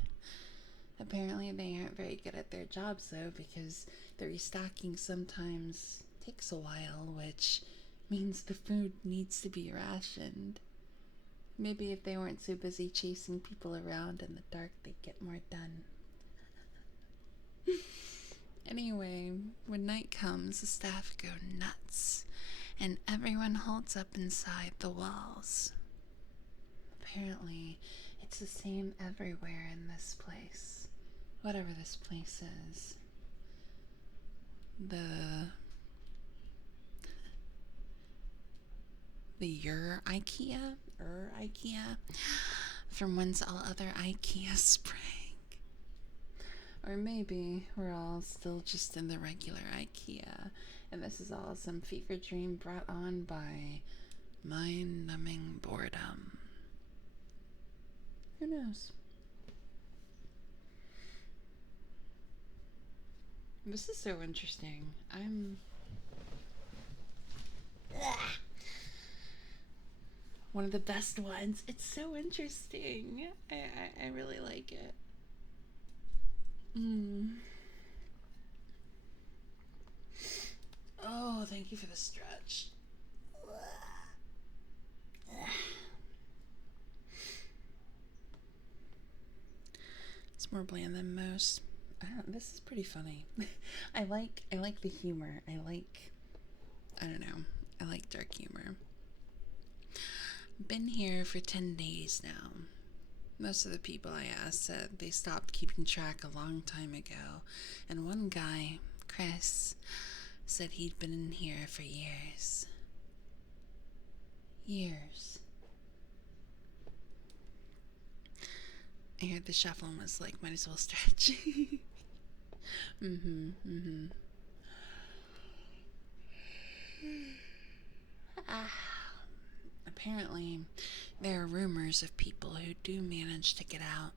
Apparently, they aren't very good at their jobs, though, because the restocking sometimes takes a while, which means the food needs to be rationed. Maybe if they weren't so busy chasing people around in the dark, they'd get more done. Anyway, when night comes, the staff go nuts, and everyone holds up inside the walls. Apparently, it's the same everywhere in this place. Whatever this place is. Your IKEA, IKEA, from whence all other IKEA sprang. Or maybe we're all still just in the regular IKEA, and this is all some fever dream brought on by mind-numbing boredom. Who knows? This is so interesting. One of the best ones. It's so interesting. I really like it. Oh, thank you for the stretch. It's more bland than most. This is pretty funny. I like the humor. I like dark humor. Been here for 10 days now. Most of the people I asked said they stopped keeping track a long time ago, and one guy, Chris, said he'd been in here for years. Years. I heard the shuffle and was like, might as well stretch. Apparently, there are rumors of people who do manage to get out,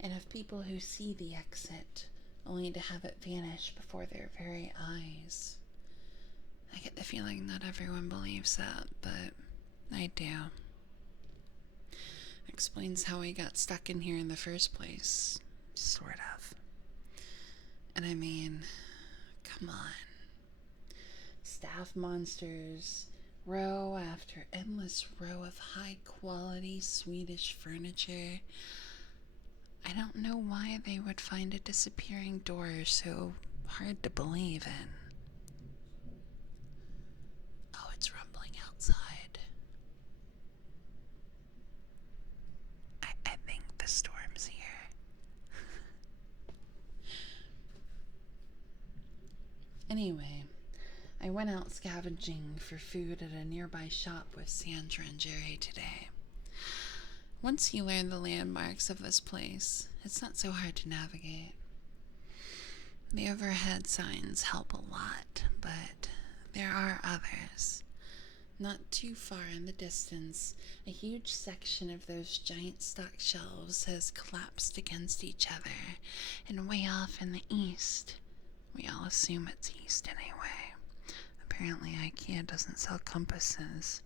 and of people who see the exit only to have it vanish before their very eyes. I get the feeling not everyone believes that, but I do. Explains how we got stuck in here in the first place, sort of. And I mean, come on. Staff monsters, row after endless row of high-quality Swedish furniture. I don't know why they would find a disappearing door so hard to believe in. Oh, it's rumbling outside. I think the storm's here. Anyway, I went out scavenging for food at a nearby shop with Sandra and Jerry today. Once you learn the landmarks of this place, it's not so hard to navigate. The overhead signs help a lot, but there are others. Not too far in the distance, a huge section of those giant stock shelves has collapsed against each other, and way off in the east, we all assume it's east anyway, apparently IKEA doesn't sell compasses,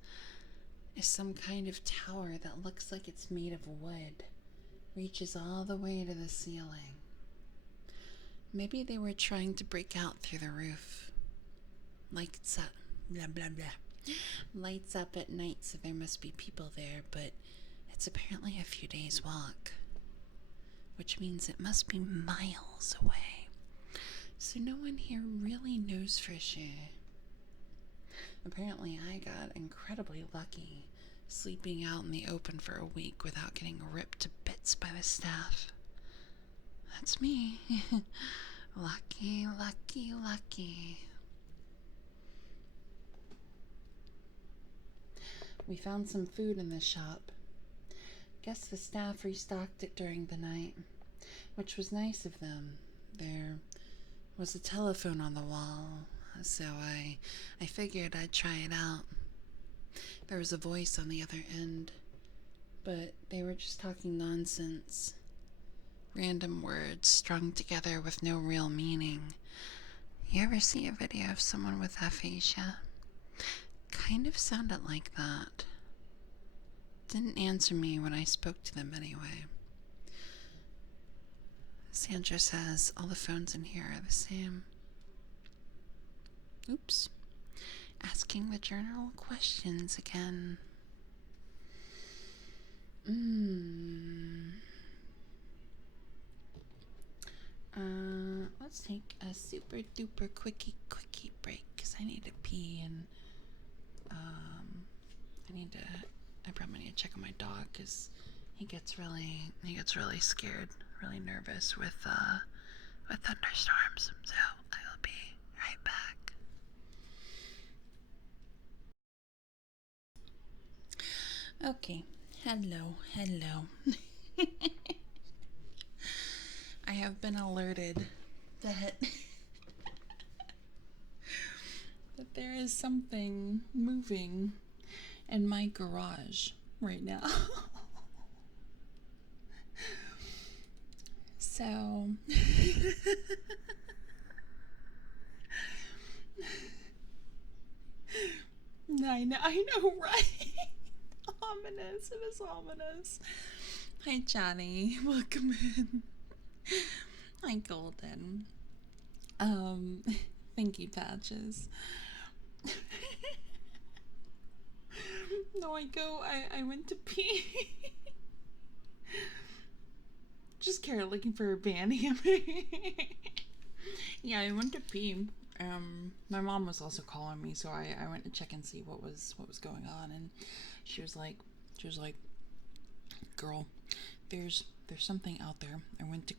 is some kind of tower that looks like it's made of wood, reaches all the way to the ceiling. Maybe they were trying to break out through the roof. Lights up, blah blah blah. Lights up at night, so there must be people there, but it's apparently a few days' walk, which means it must be miles away. So no one here really knows for sure. Apparently I got incredibly lucky, sleeping out in the open for a week without getting ripped to bits by the staff. That's me. Lucky, lucky, lucky. We found some food in the shop. Guess the staff restocked it during the night, which was nice of them. There was a telephone on the wall, so I figured I'd try it out. There was a voice on the other end, but they were just talking nonsense. Random words strung together with no real meaning. You ever see a video of someone with aphasia? Kind of sounded like that. Didn't answer me when I spoke to them anyway. Sandra says all the phones in here are the same. Oops. Asking the general questions again. Let's take a super duper quickie break because I need to pee and I probably need to check on my dog because he gets really scared, really nervous with thunderstorms. So I will be right back. Okay, hello. I have been alerted that there is something moving in my garage right now. So I know, right? Ominous. It is ominous. Hi, Johnny. Welcome in. Hi, Golden. Thank you, Patches. No, I went to pee. Just Kara looking for a bandy. Yeah, I went to pee. My mom was also calling me, so I went to check and see what was going on, and she was like, girl, there's something out there. I went to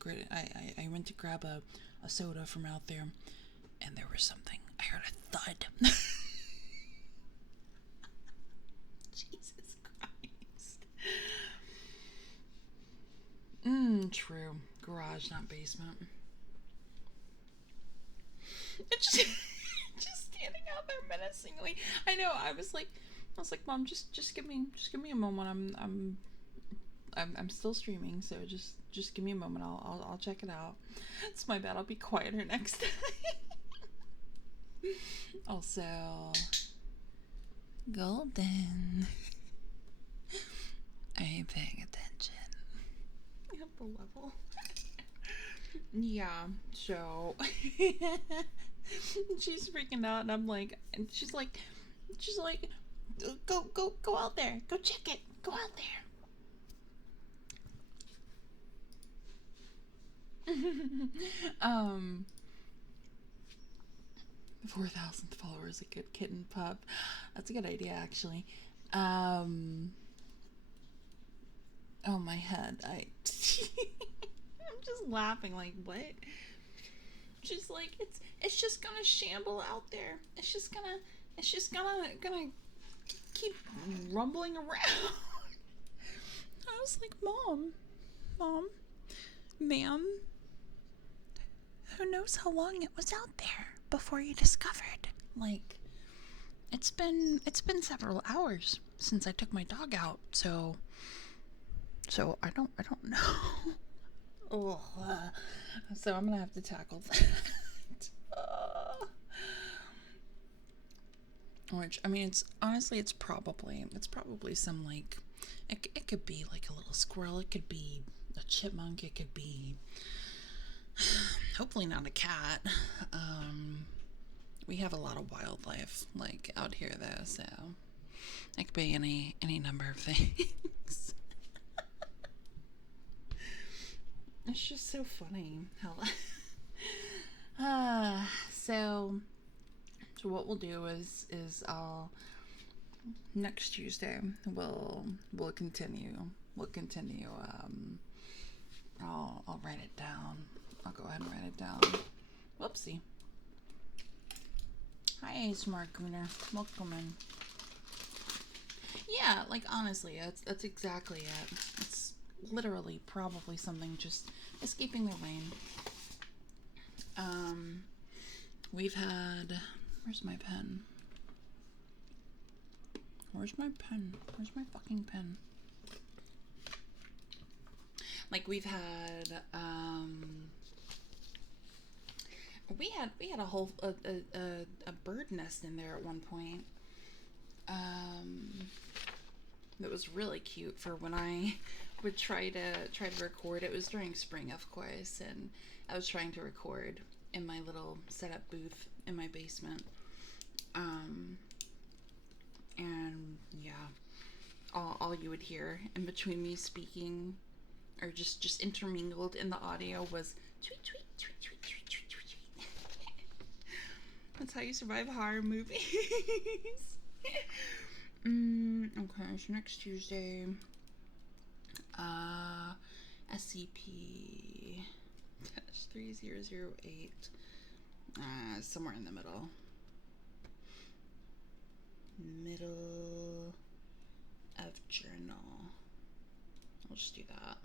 grab a soda from out there, and there was something. I heard a thud. Jesus Christ. True. Garage, not basement. It's just standing out there menacingly. I know. I was like, Mom, just give me a moment. I'm still streaming, so just give me a moment. I'll check it out. It's my bad. I'll be quieter next time. Also, Golden, are you paying attention? At the level. Yeah. So she's freaking out, and I'm like, and she's like, go out there, go check it, go out there. 4,000 followers, a good kitten pup. That's a good idea, actually. Oh, my head. I'm just laughing, like, what? She's like, it's just gonna shamble out there. It's just gonna keep rumbling around. I was like, Mom, ma'am, who knows how long it was out there before you discovered? Like, it's been several hours since I took my dog out, so I don't know. Oh, so I'm gonna have to tackle that. Which, I mean, it's honestly, it's probably some like, it could be like a little squirrel, it could be a chipmunk, it could be, hopefully not a cat. We have a lot of wildlife like out here though, so it could be any number of things. It's just so funny how so what we'll do is I'll next Tuesday we'll continue I'll write it down. I'll go ahead and write it down. Whoopsie. Hi, Smart Cleaner. Welcome in. Yeah, like honestly, that's exactly it. It's literally probably something just escaping the rain. We've had, where's my pen? Where's my pen? Where's my fucking pen? Like we've had we had a whole a bird nest in there at one point. That was really cute for when I would try to record. It was during spring, of course, and I was trying to record in my little setup booth in my basement. And yeah, all you would hear in between me speaking, or just intermingled in the audio, was tweet tweet tweet tweet tweet tweet tweet. That's how you survive horror movies. Okay, so next Tuesday, SCP-3008, somewhere in the middle of journal. I'll just do that.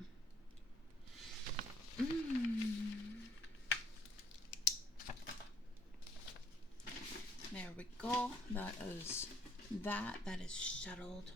There we go. That is settled.